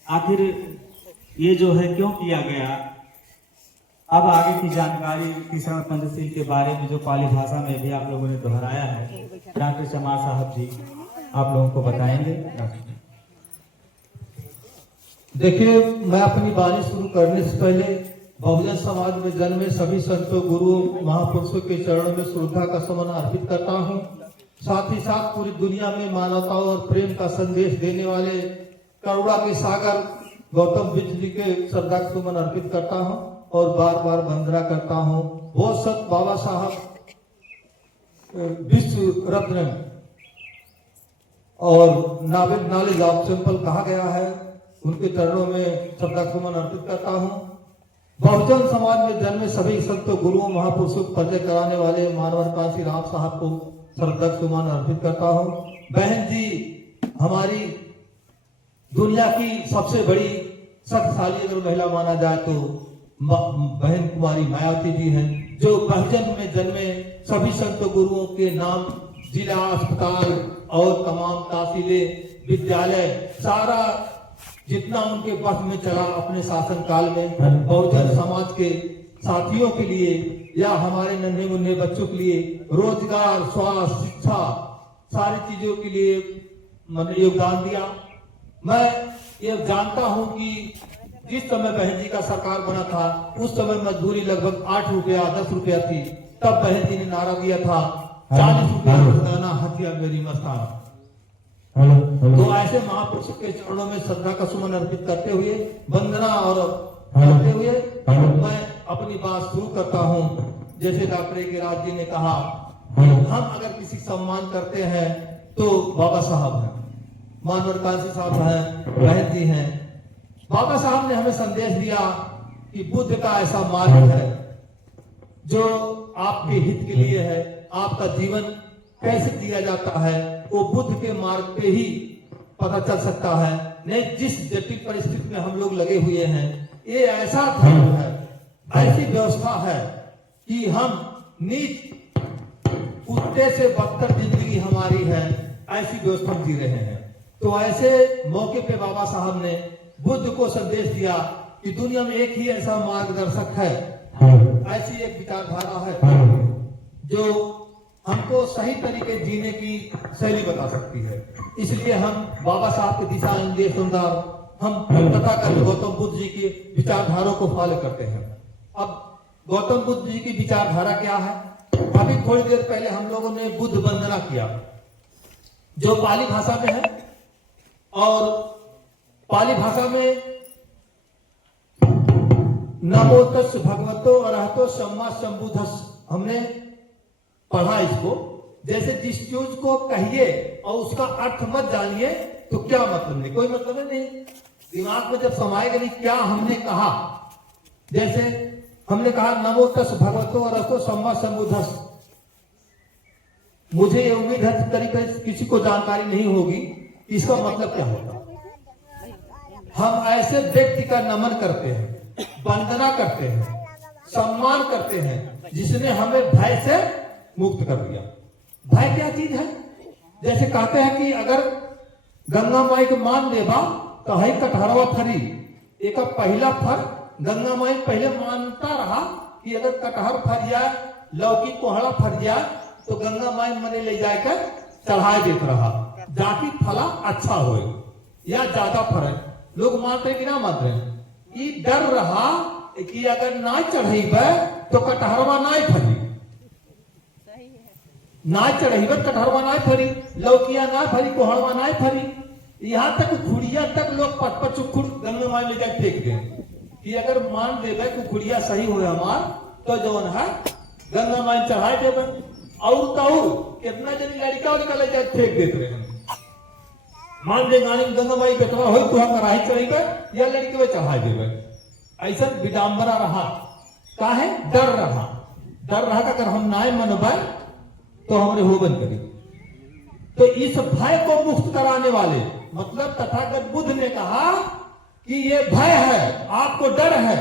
आखिर ये जो है क्यों किया गया, अब आगे की जानकारी तीसरा पंचशील के बारे में जो पाली भाषा में भी आप लोगों ने दोहराया है, डॉक्टर चमार साहब जी आप लोगों को बताएंगे। देखिए, मैं अपनी बाणी शुरू करने से पहले बहुजन समाज में जन्मे सभी संतों, गुरुओं, महापुरुषों के चरणों में श्रद्धा का सुमन अर्पित करता हूँ। साथ ही साथ पूरी दुनिया में मानवता और प्रेम का संदेश देने वाले करुणा के सागर गौतम बुद्ध जी के श्रद्धा का सुमन अर्पित करता हूँ और बार बार वंदना करता हूँ। बहुत सत बाबा साहब विश्व रत्न और नॉलेज ऑफ सिंपल कहा गया है, उनके चरणों में श्रद्धा सुमन अर्पित करता हूँ। बहुजन समाज में जन्मे सभी संतों, गुरुओं, महापुरुषों को परिचय कराने वाले मानवर कांसी राम साहब को श्रद्धा सुमन अर्पित करता हूँ। बहन जी हमारी दुनिया की सबसे बड़ी शक्तिशाली अगर महिला माना जाए तो बहन कुमारी मायावती जी हैं, जो बहुजन में जन्मे सभी संतों, गुरुओं के नाम जिला अस्पताल और तमाम तहसीलें, विद्यालय, सारा जितना उनके बस में चला अपने शासन काल में बहुजन समाज के साथियों के लिए या हमारे नन्हे मुन्ने बच्चों के लिए रोजगार, स्वास्थ्य, शिक्षा, सारी चीजों के लिए मैंने योगदान दिया। मैं ये जानता हूं कि जिस समय बहन जी का सरकार बना था उस समय मजदूरी लगभग 8 रुपया 10 रुपया थी। तब बहन जी ने नारा दिया था 40 रुपया रोजाना हथिया मेरी मस्तान। तो ऐसे महापुरुषों के चरणों में श्रद्धा का सुमन अर्पित करते हुए, वंदना और करते हुए मैं अपनी बात शुरू करता हूँ। जैसे डॉक्टर के राज जी ने कहा, हम अगर किसी सम्मान करते हैं तो बाबा साहब हैं, मानवर कांसी साहब हैं, बहन जी हैं। बाबा साहब ने हमें संदेश दिया कि बुद्ध का ऐसा मार्ग है जो आपके हित के लिए है। आपका जीवन कैसे जिया जाता है वो बुद्ध के मार्ग पे ही पता चल सकता है। नहीं, जिस जटिल परिस्थिति में हम लोग लगे हुए हैं, ये ऐसा धर्म है, ऐसी व्यवस्था है कि हम नीच कुत्ते से बदतर जिंदगी हमारी है, ऐसी व्यवस्था जी रहे हैं। तो ऐसे मौके पे बाबा साहब ने बुद्ध को संदेश दिया कि दुनिया में एक ही ऐसा मार्गदर्शक है, ऐसी एक विचारधारा है जो हमको सही तरीके जीने की शैली बता सकती है। इसलिए हम बाबा साहब के दिशा निर्देश अनुसार हम तथा कर गौतम बुद्ध जी की विचारधारा को फॉलो करते हैं। अब गौतम बुद्ध जी की विचारधारा क्या है? अभी थोड़ी देर पहले हम लोगों ने बुद्ध वंदना किया, जो पाली भाषा में है। और पाली भाषा में नमो तस् भगवतो अरहतो सम्मा संबुद्धस् हमने पढ़ा इसको। जैसे जिस चीज को कहिए और उसका अर्थ मत जानिए तो क्या मतलब नहीं, कोई मतलब नहीं। दिमाग में जब समाएगा नहीं क्या हमने कहा। जैसे हमने कहा नमो तस् भगवतो अरहतो सम्मा संबुद्धस्। मुझे ये उम्मीद है करीब किसी को जानकारी नहीं होगी कि इसका मतलब क्या होता। हम ऐसे व्यक्ति का नमन करते हैं, वंदना करते हैं, सम्मान करते हैं जिसने हमें भय से मुक्त कर दिया। भय क्या चीज है? जैसे कहते हैं कि अगर गंगा माई को मान लेबा तो है कटहरवा फरी। एक पहला फर गंगा माई पहले मानता रहा कि अगर कटहर फर जाए, लौकी कोहड़ा फर जाए तो गंगा माई मने ले जाकर चढ़ाए देते रहा, जाति फला अच्छा हो या ज्यादा फरे। लोग मानते हैं कि ना मानते हैं? ये डर रहा कि अगर ना चढ़ेबे तो कटहरवा ना फरी, ना चढ़ेबे कटहरवा ना फरी, लौकिया ना फरी, कोहड़वा ना फरी। यहाँ तक खुड़िया तक लोग पट चुखुड़ गंगा माई ले जाकर फेंक दें कि अगर मान देवे कि खुड़िया सही हो हमार तो जौन है गंगा माई चढ़ाए देवे। और कितना जनी लड़का उड़का ले जाकर फेंक देते रहे। मान दे गानी गंगा माई बेटवा हो तो कराही चढ़ेबे या लड़के में चढ़ा देवे। ऐसा विडंबना रहा, काहे डर रहा। डर रहा अगर हम नाय मनबे तो हमरे होबन करी। तो इस भय को मुक्त कराने वाले मतलब तथागत बुद्ध ने कहा कि ये भय है, आपको डर है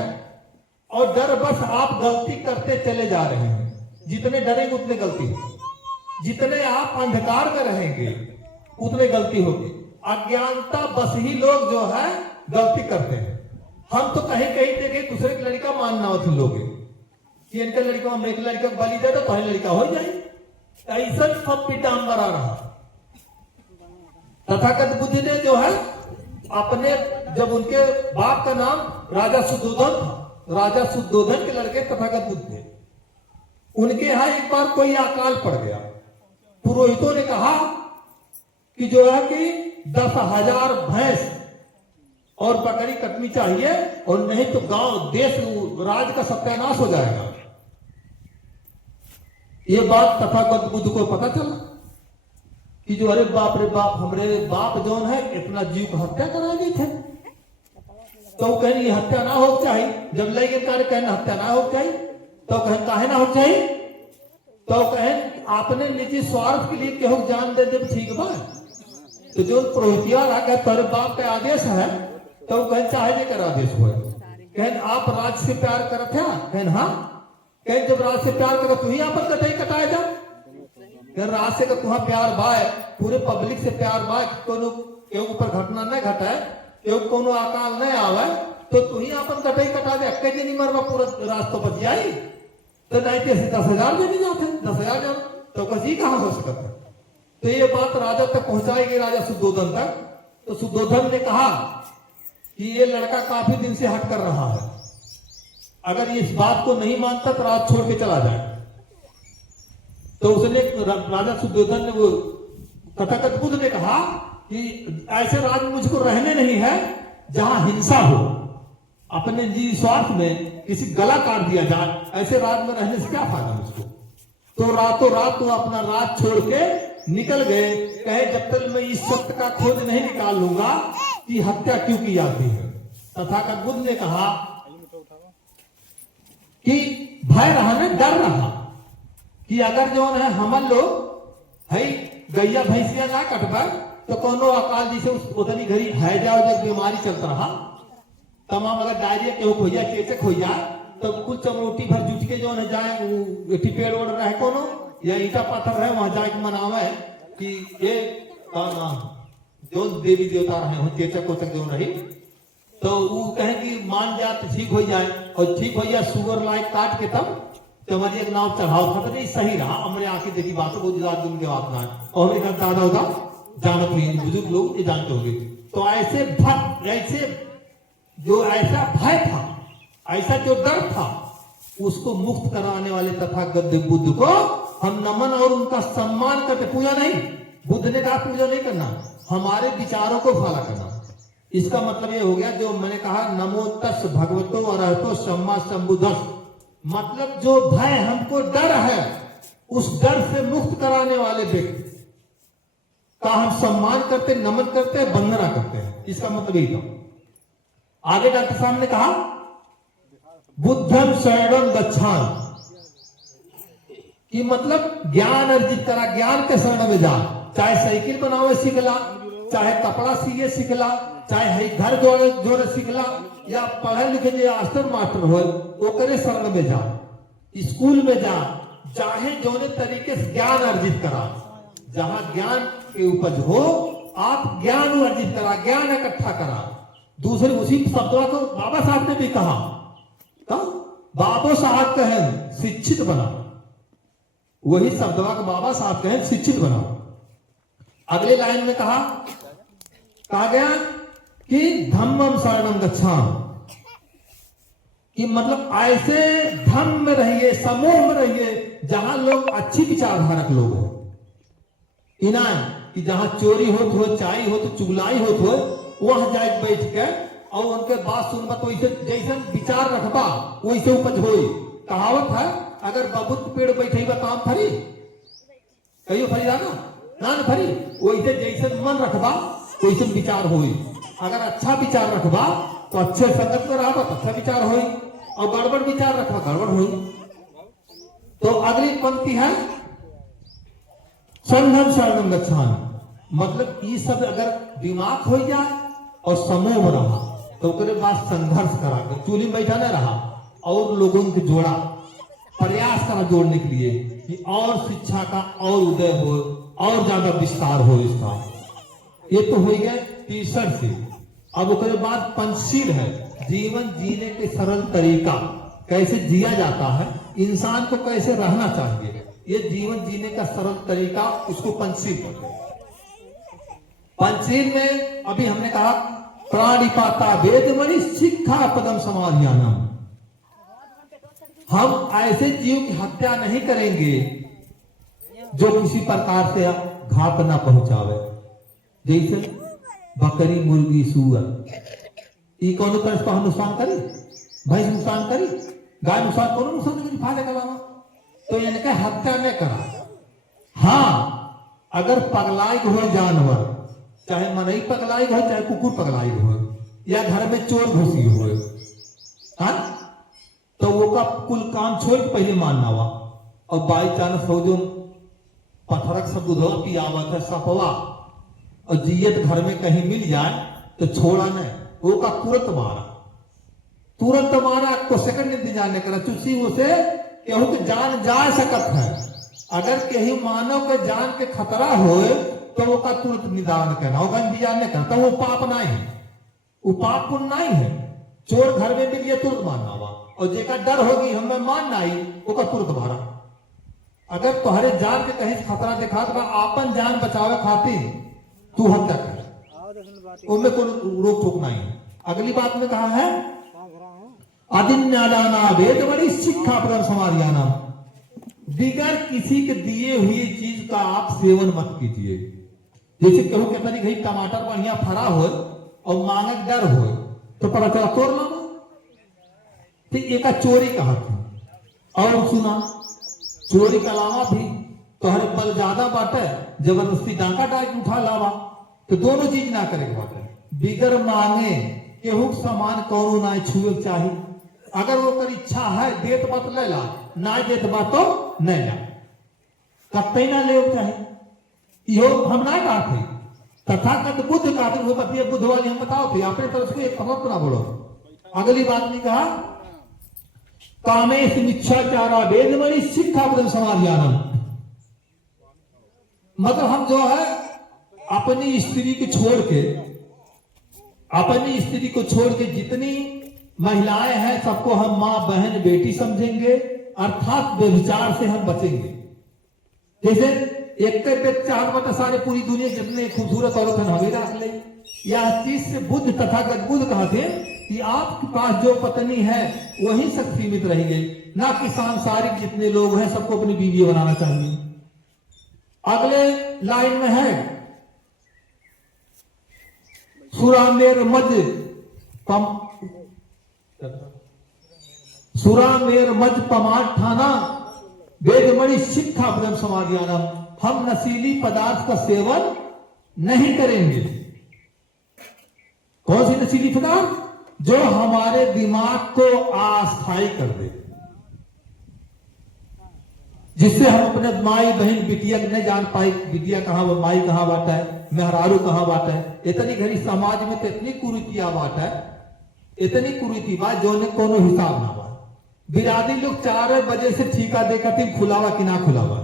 और डर बस आप गलती करते चले जा रहे हैं। जितने डरेंगे उतने गलती होगी, जितने आप अंधकार में रहेंगे उतने गलती होगी। अज्ञानता बस ही लोग जो है गलती करते हैं। हम तो कहीं कहीं देखे दूसरे की लड़का मानना होती लोग कि इनका लड़का हम एक लड़का बलि दे तो लड़का हो जाए। ऐसा सब पिटाम्बरा रहा। तथागत बुद्ध ने जो है अपने जब उनके बाप का नाम राजा सुद्धोधन था, राजा सुद्धोधन के लड़के तथागत बुद्ध थे। उनके यहां एक बार कोई अकाल पड़ गया। पुरोहितों ने कहा कि जो है कि 10,000 भैंस और बकरी कटनी चाहिए और नहीं तो गांव देश राज का सत्यानाश हो जाएगा। ये बात तथागत बुद्ध को पता चला कि जो अरे बाप रे बाप हमरे बाप जौन है इतना जीव को हत्या करा गए थे। तो कहीं हत्या ना हो चाहिए। जब लगे कार्य कहना हत्या ना हो चाहिए तो कहें काहे ना हो चाहिए। तो कहें आपने निजी स्वार्थ के लिए केहू जान दे दे ठीक बा। तो जो पुरोहितिया रहा तेरे बाप का आदेश है तो कहें चाहे जे कर आदेश हो। कहें आप राज से प्यार करत है? कहें हाँ। कहें जब राज से प्यार करो तू ही आपन कटाई कटाए जा। राज से तुहा प्यार बाय पूरे पब्लिक से प्यार बाय कोनो केहू ऊपर घटना नहीं घटाए, केहू कोनो अकाल नहीं आवे तो तू ही आपन कटाई कटा दे। कहीं नहीं मरवा पूरा रास्ता बच जाई। तो नहीं 10,000 देने जाते 10,000 जान तो कहीं कहां हो सकता है। तो ये बात राजा तक पहुंचाई गई, राजा सुद्धोधन तक। तो सुद्धोधन ने कहा कि ये लड़का काफी दिन से हट कर रहा है, अगर ये इस बात को नहीं मानता तो राज छोड़ के चला जाए। तो उसने राजा सुद्धोधन ने वो तथागत बुद्ध ने कहा कि ऐसे राज मुझको रहने नहीं है जहां हिंसा हो, अपने निजी स्वार्थ में किसी गला काट दिया जाए। ऐसे राज में रहने से क्या फायदा मुझको। तो रातों रात तो अपना राज छोड़ के निकल गए। कहे जब तक मैं इस सत्य का खोज नहीं निकाल लूंगा कि हत्या क्यों की जाती है। तथागत बुद्ध ने कहा कि भय रहा ना, डर रहा कि अगर जो है हम लोग है गैया भैंसिया ना कटबा तो कोनो अकाल जैसे उतनी घड़ी है जाओ जब बीमारी चलता रहा तमाम अगर डायरिया के हो जाए, चेचक हो जाए तो कुछ चमरोटी भर जुट के जो है जाए पेड़ ओढ़ रहे कोनो या ईटा पत्थर रहे वहां जाके मनावे कि ये जो देवी देवता रहे हो चेचक वोचक जो रही तो वो कहे कि मान जा तो ठीक हो जाए। और ठीक हो जाए सुगर लाइक काट के तब तुम्हारी एक नाव चढ़ाओ था। नहीं सही रहा हमने आके देखी बात बहुत ज्यादा दिन के बात ना और हमें दादा होगा जानत हुई बुजुर्ग लोग ये जानते होंगे। तो ऐसे भक्त ऐसे जो ऐसा भय था, ऐसा जो डर था उसको मुक्त कराने वाले तथागत बुद्ध को हम नमन और उनका सम्मान करते, पूजा नहीं। बुद्ध ने कहा पूजा नहीं करना, हमारे विचारों को फॉलो करना। इसका मतलब ये हो गया जो मैंने कहा नमो तस् भगवतो अरहतो सम्मा संबुद्धस्, मतलब जो भय हमको डर है उस डर से मुक्त कराने वाले व्यक्ति का हम सम्मान करते, नमन करते, वंदना करते हैं। इसका मतलब यही था। आगे डॉक्टर साहब ने कहा बुद्धम शरणम गच्छामि, कि मतलब ज्ञान अर्जित करा, ज्ञान के शरण में जा। चाहे साइकिल बनावे सीखला, चाहे कपड़ा सीए सीखला, चाहे घर जोड़े सीखला, या पढ़े लिखे जो मास्टर मास्टर हो ओकरे शरण में जा, स्कूल में जा, चाहे जोने तरीके से ज्ञान अर्जित करा। जहां ज्ञान के उपज हो आप ज्ञान अर्जित करा, ज्ञान इकट्ठा करा। दूसरे उसी शब्दों को बाबा साहब ने भी कहा, बाबा साहब कहे शिक्षित बना, वही शब्दवा को बाबा साहब कहे शिक्षित बना। अगले लाइन में कहा गया कि धम्मम शरणम गच्छामि, कि मतलब ऐसे धम्म में रहिए, समूह में रहिए जहां लोग अच्छी विचारधारक लोग हो। इनाम कि जहां चोरी हो, चाई हो, चुगलाई हो, वहां जाए बैठ के और उनके बात सुनबा तो वैसे जैसे विचार रखबा वैसे उपज होई। कहावत है अगर बबूत पेड़ बैठे बताम फरी, कहियो फरी जाना ना फरी, वैसे जैसे मन रखबा वैसे विचार होई। अगर अच्छा विचार रखबा तो अच्छे संगत में रहा तो अच्छा विचार होई, और गड़बड़ विचार रखबा गड़बड़ होई। तो अगली पंक्ति है संघम शरणम गच्छामि, मतलब ये सब अगर दिमाग हो जाए और समूह में रहा तो उसके बाद संघर्ष करा कर चूल्ही में बैठा नहीं रहा और लोगों को जोड़ा, प्रयास करा जोड़ने के लिए कि और शिक्षा का और उदय हो और ज्यादा विस्तार हो इसका। ये तो हो गया तीसर से। अब उसके बाद पंचशील है, जीवन जीने के सरल तरीका, कैसे जिया जाता है, इंसान को कैसे रहना चाहिए, ये जीवन जीने का सरल तरीका, उसको पंचशील कहते हैं। पंचशील में अभी हमने कहा प्राणिपाता वेदमणि शिक्षा पदम समाधियानम, हम ऐसे जीव की हत्या नहीं करेंगे जो किसी प्रकार से घात ना पहुंचावे, जैसे बकरी मुर्गी सूअर, ये कौन तरह नुकसान करी, भैंस नुकसान करी, गाय नुकसान करो नुकसान करी फायदे का लावा, तो इनके हत्या नहीं करा। हाँ अगर पगलाई हो जानवर, चाहे मनई पगलाई हो चाहे कुकुर पगलाई हो, या घर में चोर घुसी हो, हाँ तो वो का कुल काम छोड़ पहले मानना हुआ। और बाई चांस हो जो पत्थरक सब दूध पियावत है सपवा और जियत घर में कहीं मिल जाए तो छोड़ा नहीं, वो का तुरंत मारा को सेकंड इंतजार नहीं करा, चुसी उसे केहू के जान जा सकत है। अगर कहीं मानव के जान के खतरा हो तो वो का तुरंत निदान करना, वो इंतजार नहीं करता, वो पाप नहीं है, वो पाप पुण्य नहीं है। चोर घर में मिल गया तुरंत मारना हुआ, और जेका डर होगी हमें मानना ही वो का तुरंत मारा। अगर तुम्हारे जान के कहीं खतरा दिखा तो आपन जान बचावे खातिर तू हत्या कर, उनमें कोई रोक टोक नहीं है। अगली बात में कहा है आदिन्यादाना वेदमणि शिक्षा पदम समाधियानम, बिगर किसी के दिए हुई चीज का आप सेवन मत कीजिए। जैसे कहूं कहता नहीं भाई टमाटर बढ़िया फरा हो और मांगे डर हो तो पता चला तोड़ लो, तो एक चोरी कहा थी। और सुना चोरी के अलावा भी तोहरे बल ज्यादा बाटे, जबरदस्ती डाका डाक उठा लावा, तो दोनों चीज ना करे बाटे। बिगर मांगे केहू सामान कौनो ना छुए चाहिए, अगर वो कर इच्छा है देत बात ले ला, ना देत बात तो नहीं ला, कत्ते ना ले चाहिए। यो हम ना कहते, तथागत बुद्ध कहते, वो बताइए बुद्ध वाली हम बताओ थे अपने तरफ से एक खबर ना बोलो। अगली बात नहीं कहा कामेश मिच्छाचारा वेदमणि शिक्षा पदम समाधियानम, मतलब हम जो है अपनी स्त्री को छोड़ के जितनी महिलाएं हैं सबको हम माँ बहन बेटी समझेंगे, अर्थात व्यभिचार से हम बचेंगे। जैसे एक चार बता सारे पूरी दुनिया जितने खूबसूरत औरत है हमें रख ले, यह चीज से बुद्ध तथागत बुद्ध कहते हैं कि आपके पास जो पत्नी है वही तक सीमित रहेंगे, ना कि सांसारिक जितने लोग हैं सबको अपनी बीवी बनाना चाहिए। अगले लाइन में है सुरामेर मज पमार ठाना वेदमणि शिक्षा ब्रह्म समाधियानम। हम नशीली पदार्थ का सेवन नहीं करेंगे। कौन सी नशीली पदार्थ? जो हमारे दिमाग को अस्थायी कर दे, जिससे हम अपने माई बहन बिटिया नहीं जान पाए, बिटिया कहां, माई कहां बाटा है, मेहरारू कहां बाटा है। इतनी घड़ी समाज में तो इतनी कुरीतियां बाटा है, इतनी कुरीति बात जो ने कोनो हिसाब ना बा। बिरादरी लोग 4 बजे से ठीका देकर थी खुलावा कि ना खुलावा,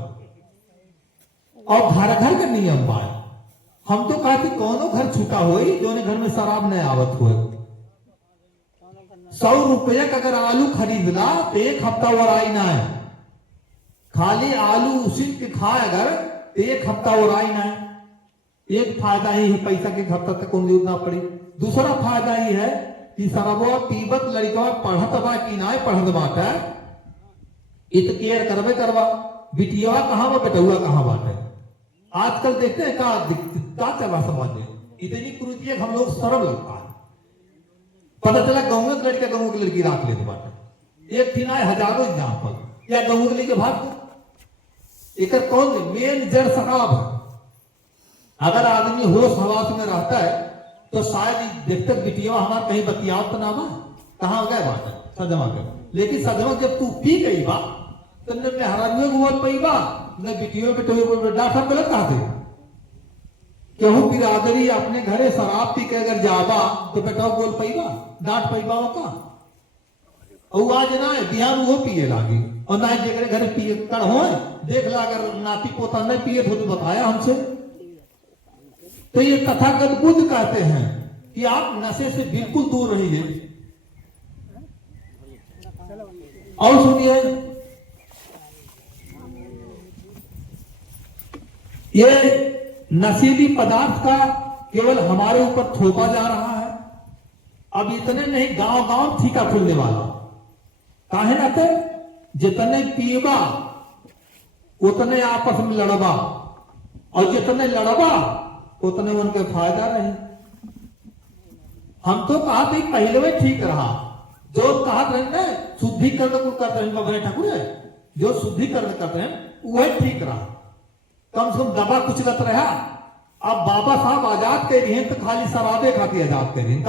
और घर घर का नियम बा। हम तो कहते कोनो घर छूटा हो जो ने घर में शराब नहीं आवत हो। 100 रुपये का अगर आलू खरीद ला तो 1 हफ्ता और आई ना है। खाली आलू उसी के खाए अगर 1 हफ्ता और आई ना है। एक फायदा ही है, पैसा के हफ्ता तक उन्हें ना पड़ी। दूसरा फायदा ही है कि शराबवा पीबत लड़का पढ़त बा कि ना पढ़त बाटा, इत केयर करबे करवा। बिटिया कहां बा, बेटुआ कहां बाटे। आजकल देखते हैं का चला समाज में इतनी कुरीति हम लोग शर्म लगता है। पता चला गाँव में लड़का गाँव की लड़की राख लेते बाटे। एक दिन आए हजारों एग्जाम्पल, या गाँव के लेके भाग एक कौन मेन जड़ शराब है। अगर आदमी होश हवास में रहता है तो शायद देखते बिटिया हमारा कहीं बतियाव तो ना बा, कहाँ गए बात है सजमा कर। लेकिन सजमा जब तू पी गई बा तो न मेहरानियों को बोल पाई बा, न बिटियों पे डांटा गलत कहा थे। केहू बिरादरी अपने घरे शराब पी के अगर जाबा तो बेटा बोल पाई बा, डांट पाई बा का। और आज ना बिहार वो पिए लागी, और ना जेकरे घरे पिए कर हो देख ला, अगर नाती पोता नहीं पिए तो बताया हमसे। तो ये तथागत बुद्ध कहते हैं कि आप नशे से बिल्कुल दूर रहिए। और सुनिए, ये नशीली पदार्थ का केवल हमारे ऊपर थोपा जा रहा है। अब इतने नहीं, गांव गांव ठीका खुलने वाला। काहे ना थे, जितने पीबा उतने आपस में लड़बा, और जितने लड़बा उतने उनके फायदा नहीं। हम तो कहा थे पहले में ठीक रहा, जो कहा रहे शुद्धिकरण को करते हैं बाबा ठाकुर है, जो शुद्धिकरण करते हैं वह ठीक रहा। कम से कम दबा कुछ लत रहा। अब बाबा साहब आजाद के लिए तो खाली शराबे खाते आजाद के लिए,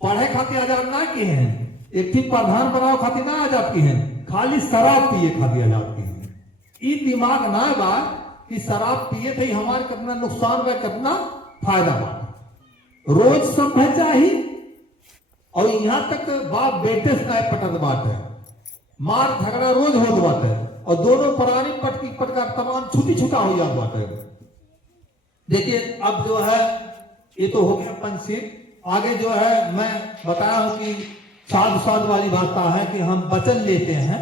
पढ़े खाते आजाद ना किए हैं, एक थी प्रधान बनाओ खाती ना आजाद की है, खाली शराब पिए खाती आजाद की है। ये दिमाग ना बा कि शराब पिए थे हमारे कितना नुकसान बा, कितना फायदा बा। रोज सब चाहिए, और यहां तक बाप बेटे से पटत बात है, मार झगड़ा रोज होत बात है, और दोनों प्राणी पटकी पटका तमाम छुटी छुटा हो जात बात है। देखिए अब जो है ये तो हो गया पंचशील। आगे जो है मैं बताया हूं कि साध वाली बात है कि हम वचन लेते हैं,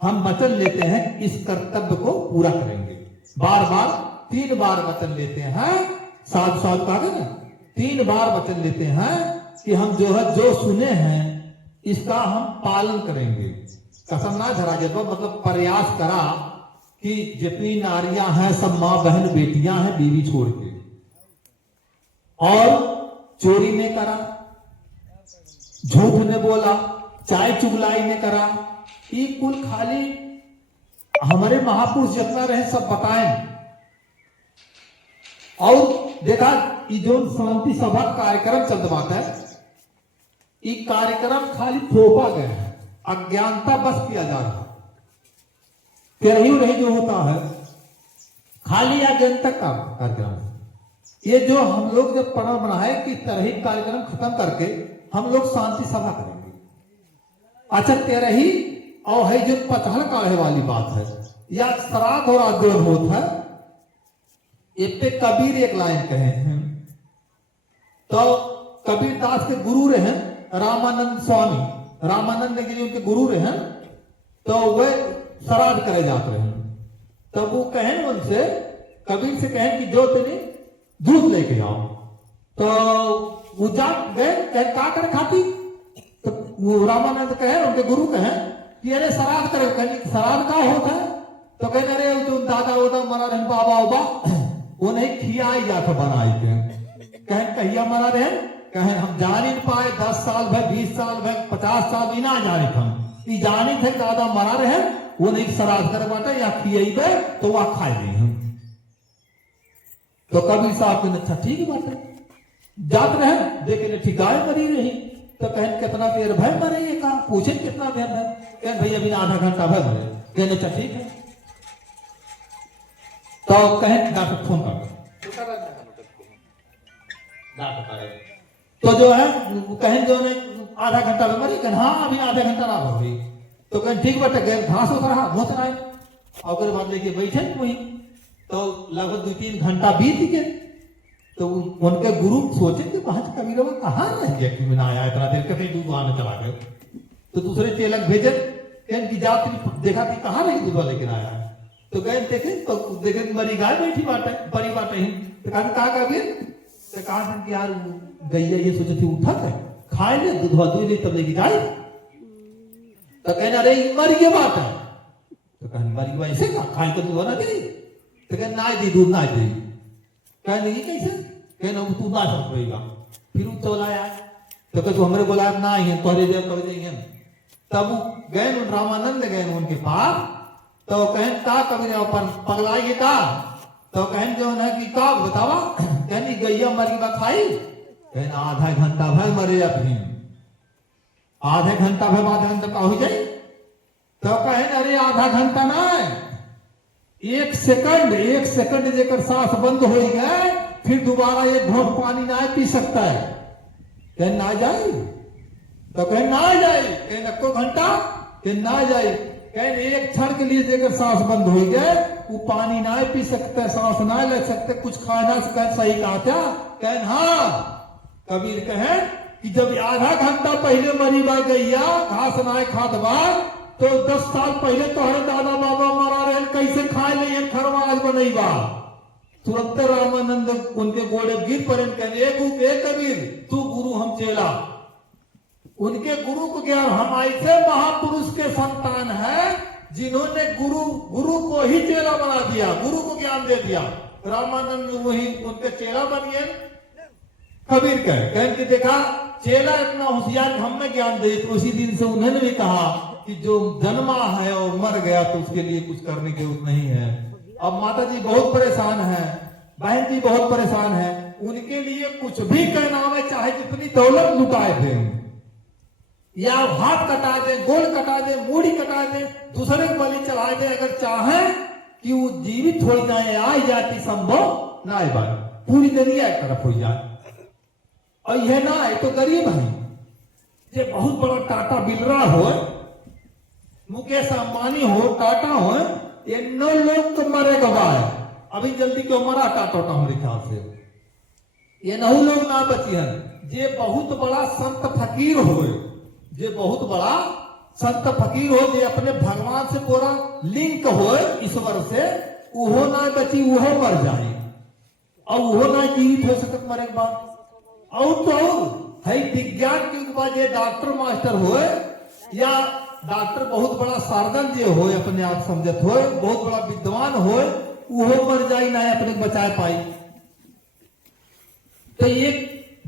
हम वचन लेते हैं इस कर्तव्य को पूरा करेंगे। बार बार 3 बार वचन लेते हैं, साध कहा ना 3 बार वचन लेते हैं कि हम जो है जो सुने हैं इसका हम पालन करेंगे। कसम ना धरा जाता, मतलब प्रयास करा कि जितनी नारियां हैं सब मां बहन बेटियां हैं बीवी छोड़ के, और चोरी ने करा, झूठ ने बोला, चाय चुगलाई ने करा। ये कुल खाली हमारे महापुरुष जितना रहे सब बताएं। और देखा ये जो शांति सभा कार्यक्रम चलता बात है, ये कार्यक्रम खाली थोपा गया है, अज्ञानता बस किया जा रहा है। रही जो होता है खाली अज्ञानता का कार्यक्रम। ये जो हम लोग जब प्रण बनाए कि तरही कार्यक्रम खत्म करके हम लोग शांति सभा करेंगे। अच्छा 13 और है जो पचहल काढ़े वाली बात है, या श्राद्ध और आंदोलन होता है। एक पे कबीर एक लाइन कहे हैं, तो कबीर दास के गुरु रहे रामानंद स्वामी, रामानंद गिरी उनके गुरु रहे, तो वे श्राद्ध करे जाते रहे। तब वो कहें उनसे, कबीर से कहें कि जो तेने दूध लेके आओ, तो वो जा गए कह का करे खाती, तो वो रामानंद कहे उनके गुरु कहे कि अरे श्राद्ध करे, कहे श्राद्ध का होता है, तो कहने अरे जो दादा उदा मरा रहे बाबा उबा वो नहीं खियाई जात बनाई थे, कहें कहिया मरा रहे, कहें हम जान ही पाए 10 साल भर 20 साल भर 50 साल भी ना जाने हम ई जानी थे दादा मरा रहे वो नहीं श्राद्ध करे बाटे या खियाइबे तो वह खाए नहीं हम। तो कबीर साहब के अच्छा ठीक बात है, जात रहे देखे ठिकाए मरी रही, तो कहें कितना देर भय मरे, ये कहा पूछे कितना देर है, कहें भैया अभी आधा घंटा भय मरे, कहने अच्छा ठीक है। तो कहें डॉक्टर फोन कर, तो जो है कहें जो है आधा घंटा में मरी, कहें हाँ अभी आधा घंटा ना हो गई, तो कहें ठीक बात है, घास होता रहा मोत रहा और बाद लेके बैठे वही, तो लगभग 2-3 घंटा बीत गए। तो उनके गुरु सोचे कि महाराज कबीर बाबा कहाँ रह गया कि बिना आया इतना देर, कहीं दूध में चला गए, तो दूसरे चेलक भेजे, कहें कि जाती देखा कि कहाँ रही दूध लेकिन आया, तो गए देखे तो देखे मरी गाय बैठी बाटे बड़ी बाटे ही, तो कहा कबीर, तो कहा कि यार गैया ये सोचे थी उठा है खाए ले दूध ले तब लेके जाए, तो कहना अरे मरी के बात है, तो कहने मरी वैसे का खाए तो दूध ना दे, तो कहना ना दी दूध ना दे, कहने ये कैसे, कहना तू ना समझेगा, फिर वो चलाया, तो कहते हमारे बुलाया ना ही है तोहरे देव कभी नहीं है, तब गए रामानंद गए उनके पास, तो कहें का कबीर अपन पगलाइए का, तो कहें जो है कि का बतावा, कहनी गैया मरी बा खाई, कहना आधा घंटा भर मरे अभी, आधे घंटा भर आधा घंटा का हो जाए, तो कहें अरे आधा घंटा ना 1 सेकंड जेकर सांस बंद हो गए फिर दोबारा 1 घोट पानी ना पी सकता है, कहें ना जाए, तो कहें ना जाए, कहें नको घंटा, कहें ना जाए, कहें 1 क्षण के लिए जेकर सांस बंद हो गए वो पानी ना पी सकते, सांस ना ले सकते, कुछ खा ना सकते, सही कहा क्या, कहें हाँ। कबीर कहे कि जब आधा घंटा पहले मरी बा गैया घास ना खात बा, तो 10 साल पहले तोहरे दादा बाबा मरा रहे कैसे खाए ले खरवा आज बनई बा, तुरंत रामानंद उनके गोड़े गिर पड़े, कहने कबीर तू गुरु हम चेला, उनके गुरु को ज्ञान, हम ऐसे महापुरुष के संतान हैं जिन्होंने गुरु को ही चेला बना दिया, गुरु को ज्ञान दे दिया, रामानंद वही उनके चेला बनिए। कबीर कहें कि देखा चेला इतना होशियार हमें ज्ञान दे, तो उसी दिन से उन्होंने भी कहा कि जो जन्मा है और मर गया तो उसके लिए कुछ करने की जरूरत नहीं है। अब माता जी बहुत परेशान है, बहन जी बहुत परेशान है, उनके लिए कुछ भी कहना में चाहे जितनी दौलत लुटाए थे, या हाथ कटा दे, गोल कटा दे, मूड़ी कटा दे, दूसरे को बलि चढ़ा दे, अगर चाहे कि वो जीवित हो जाए आ जाती संभव ना बात, पूरी दुनिया एक तरफ हो जाए, और यह ना है तो गरीब है, ये बहुत बड़ा टाटा बिरला हो, मुकेश अंबानी हो, टाटा हो, ये 9 लोग तो मरे गवाए, अभी जल्दी क्यों मरा टाटा हमारे ख्याल से, ये 9 लोग ना बची हैं, ये बहुत बड़ा संत फकीर हो, जे बहुत बड़ा संत फकीर हो, जे अपने भगवान से पूरा लिंक हो ईश्वर से, उहो ना बची उहो मर जाए, और उहो ना जीवित हो सकत मरे के बाद, और तो है विज्ञान के बाद ये डॉक्टर मास्टर हो, या डॉक्टर बहुत बड़ा सर्जन जे हो, अपने आप समझत हो, बहुत बड़ा विद्वान हो, उहो मर जाए ना अपने बचा पाई। तो एक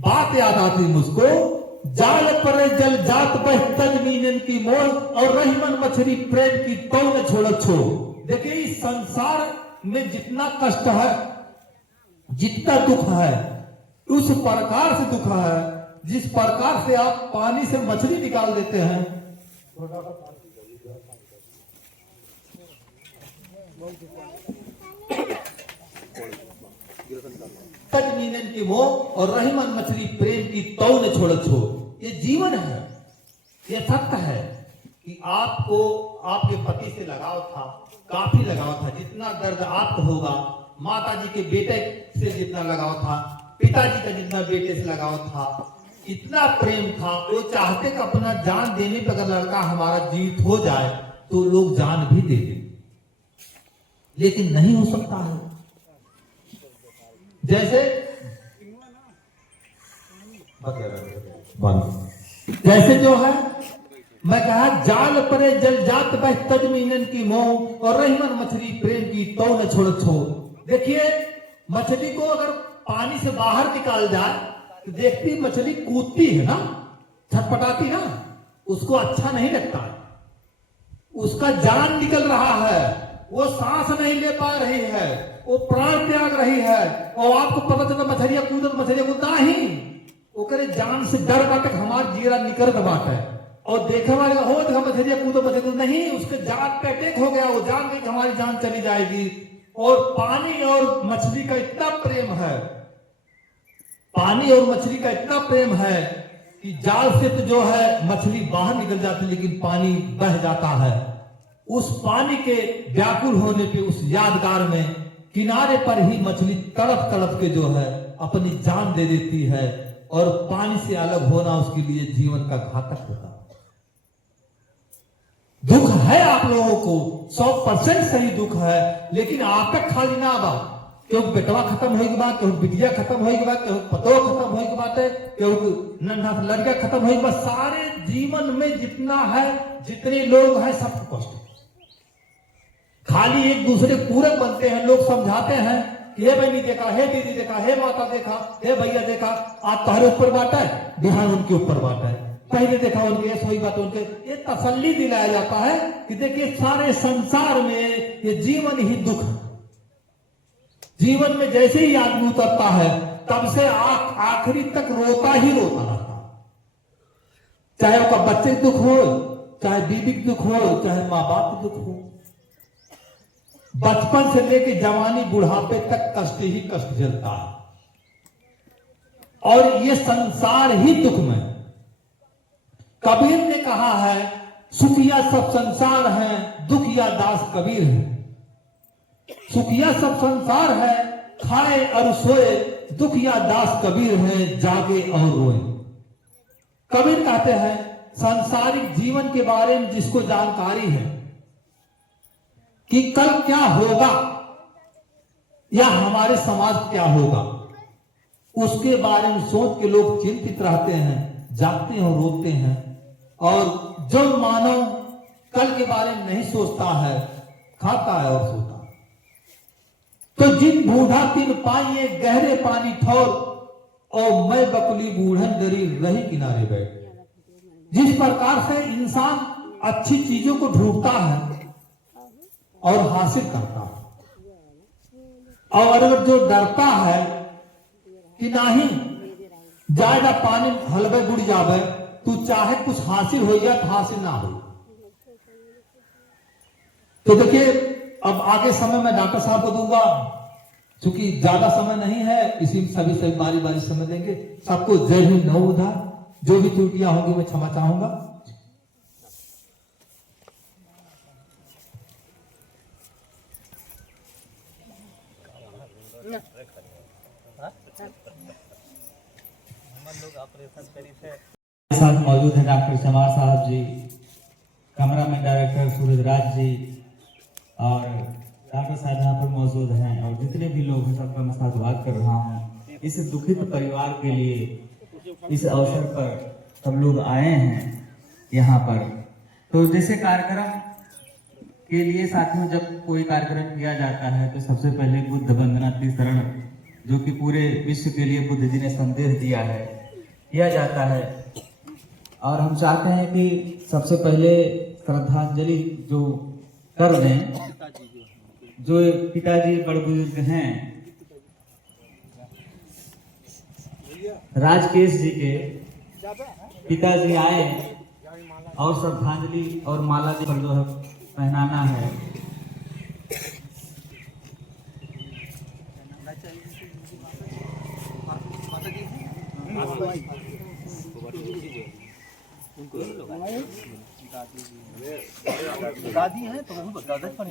बात याद आती मुझको, जाल पर जल जात बह तज मीनन की मोल, और रहीमन मछली प्रेम की तो न छोड़ छो। देखिए इस संसार में जितना कष्ट है, जितना दुख है, उस प्रकार से दुख है जिस प्रकार से आप पानी से मछली निकाल देते हैं, तज मीनन की मोह और रहीमन मछली प्रेम की तो न छोड़ छो। ये जीवन है, ये सत्य है कि आपको आपके पति से लगाव था, काफी लगाव था, जितना दर्द आपको होगा, माता जी के बेटे से जितना लगाव था, पिताजी का जितना बेटे से लगाव था, इतना प्रेम था, वो चाहते कि अपना जान देने पर अगर लड़का हमारा जीवित हो जाए तो लोग जान भी दे दें, लेकिन नहीं हो सकता है। जैसे जैसे जो है मैं कहा जाल परे जल जात बह तज मीनन की मोह और रहीमन मछली प्रेम की तो न छोड़। देखिए मछली को अगर पानी से बाहर निकाल जाए तो देखती मछली कूदती है ना, छटपटाती ना, उसको अच्छा नहीं लगता है, उसका जान निकल रहा है, वो सांस नहीं ले पा रही है, वो प्राण त्याग रही है, और आपको पता चला मछलियां कूदता ही ओकरे जान से डर बाटे हमार जीरा निकलत बाटे, और देखा वाले हो देखा मछलियां कूदो नहीं, उसके जान पे अटैक हो गया, वो जान गई हमारी जान चली जाएगी। और पानी और मछली का इतना प्रेम है, पानी और मछली का इतना प्रेम है कि जाल से तो जो है मछली बाहर निकल जाती, लेकिन पानी बह जाता है। उस पानी के व्याकुल होने पे उस यादगार में किनारे पर ही मछली तड़प तड़प के जो है अपनी जान दे देती है, और पानी से अलग होना उसके लिए जीवन का घातक होता है। दुख है आप लोगों को 100% सही दुख है, लेकिन आपका खाली ना बा, क्यों बेटवा खत्म होगी बात, क्यों बिटिया खत्म होगी बात, क्यों पतो खत्म होगी बात है, क्यों नन्हा लड़का खत्म होगी बात, सारे जीवन में जितना है जितने लोग हैं सबको कष्ट। खाली एक दूसरे पूरक बनते हैं, लोग समझाते हैं कि हे बहनी देखा, हे दीदी देखा, हे माता देखा, हे भैया देखा, आज तुम्हारे ऊपर बात है, बिहान उनके ऊपर बात है, पहले देखा उनके ऐसा ही बात उनके, ये तसल्ली दिलाया जाता है कि देखिए सारे संसार में ये जीवन ही दुख है। जीवन में जैसे ही आदमी उतरता है तब से आखिरी तक रोता ही रोता रहता, चाहे उसका बच्चे दुख हो, चाहे बीबी का दुख हो, चाहे माँ बाप का दुख हो, बचपन से लेकर जवानी बुढ़ापे तक कष्ट ही कष्ट झेलता है। और ये संसार ही दुख में, कबीर ने कहा है सुखिया सब संसार है, दुखिया दास कबीर है। सुखिया सब संसार है, खाए और सोए, दुखिया दास कबीर है, जागे और रोए। कबीर कहते हैं सांसारिक जीवन के बारे में जिसको जानकारी है कि कल क्या होगा या हमारे समाज क्या होगा, उसके बारे में सोच के लोग चिंतित रहते हैं, जागते हैं और रोते हैं। और जो मानव कल के बारे में नहीं सोचता है, खाता है और सोता है। तो जिन बूढ़ा तिन पाइए गहरे पानी ठोर, और मैं बकुली बूढ़न डरी रही किनारे बैठ। जिस प्रकार से इंसान अच्छी चीजों को ढूंढता है और हासिल करता है, और अगर जो डरता है कि नहीं जाएगा पानी हलवे बुड़ जावे, तू चाहे कुछ हासिल हो गया तो हासिल ना हो। तो देखिए अब आगे समय मैं डॉक्टर साहब को दूंगा, क्योंकि ज्यादा समय नहीं है, इसी में सभी बारी बारी समय देंगे। सबको जय हिंद, नौ उधार। जो भी त्रुटियां होंगी मैं क्षमा चाहूंगा। साथ मौजूद हैं डॉक्टर शमार साहब जी, कैमरामैन डायरेक्टर सूरज राज जी, और डॉक्टर साहब यहाँ पर मौजूद हैं, और जितने भी लोग हैं सबका मैं साधुवाद कर रहा हूँ। इस दुखित परिवार के लिए इस अवसर पर सब लोग आए हैं यहाँ पर। तो जैसे कार्यक्रम के लिए साथियों जब कोई कार्यक्रम किया जाता है तो सबसे पहले बुद्ध वंदना तीसरण, जो कि पूरे विश्व के लिए बुद्ध जी ने संदेश दिया है, किया जाता है। और हम चाहते हैं कि सबसे पहले श्रद्धांजलि जो कर दें, जो पिताजी बड़े बुजुर्ग हैं राजकेश जी के पिताजी आए, और श्रद्धांजलि और माला पर जो है पहनाना है। दादी है तो वो दादा पर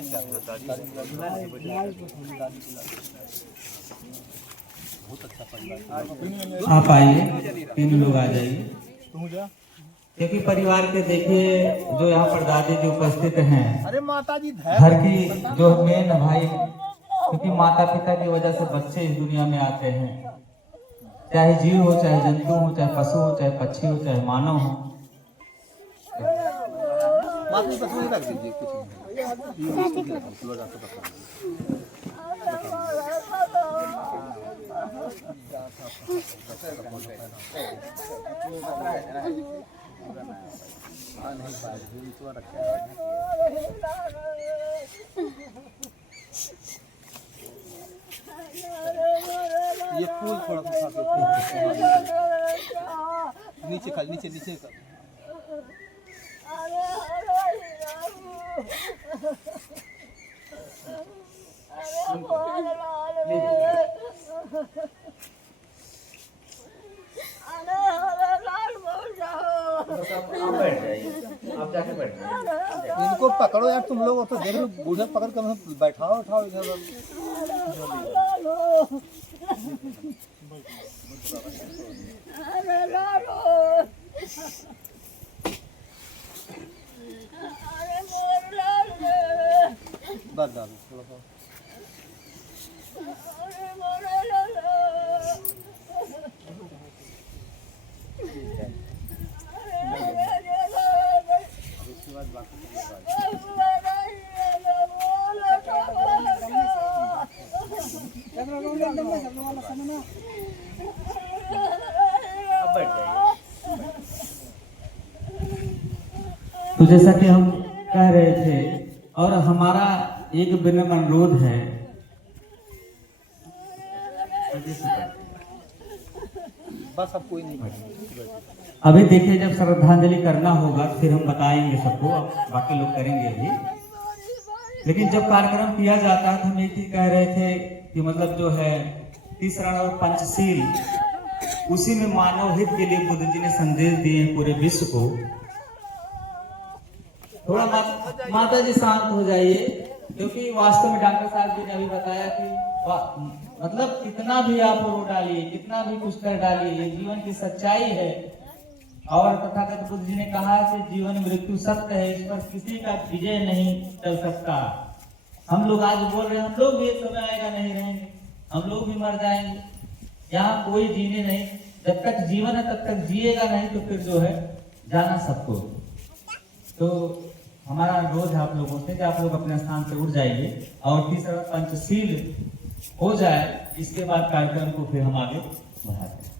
बहुत अच्छा परिवार। आप आइए, तीन लोग आ जाइए, क्योंकि परिवार के देखिए जो यहाँ पर दादी जी उपस्थित हैं, अरे माता जी घर की जो मेन भाई, क्योंकि माता पिता की वजह से बच्चे इस दुनिया में आते हैं, चाहे जीव हो, चाहे जंतु हो, चाहे पशु हो, चाहे पक्षी हो, चाहे मानव हो। ये फूल थोड़ा सा नीचे खाली नीचे नीचे कर। इनको पकड़ो यार तुम लोग, तो देख लो बूढ़े पकड़ कर बैठाओ उठाओ इधर। बस डालो थोड़ा सा। तो जैसा कि हम कह रहे थे, और हमारा एक विनम्र अनुरोध है, बस अब कोई नहीं बैठे। अभी देखिए जब श्रद्धांजलि करना होगा फिर हम बताएंगे सबको, अब बाकी लोग करेंगे अभी। लेकिन जब कार्यक्रम किया जाता है तो हम एक ही कह रहे थे कि मतलब जो है तीसरा और पंचशील, उसी में मानव हित के लिए बुद्ध जी ने संदेश दिए हैं पूरे विश्व को। थोड़ा माता जी शांत हो जाइए, क्योंकि वास्तव में डॉक्टर साहब जी ने अभी बताया कि मतलब कितना भी आप रो डालिए, कितना भी कुछ कर डालिए, ये जीवन की सच्चाई है। और तथागत बुद्ध जी ने कहा है कि जीवन मृत्यु सत्य है, इस पर किसी का विजय नहीं चल सकता। हम लोग आज बोल रहे हैं, हम लोग भी एक समय आएगा नहीं रहेंगे, हम लोग भी मर जाएंगे। यहाँ कोई जीने नहीं, जब तक जीवन है तब तक जिएगा नहीं, तो फिर जो है जाना सबको। तो हमारा अनुरोध है आप लोगों से कि आप लोग अपने स्थान से उठ जाइए और तीसरा पंचशील हो जाए, इसके बाद कार्यक्रम को फिर हम आगे बढ़ाते हैं।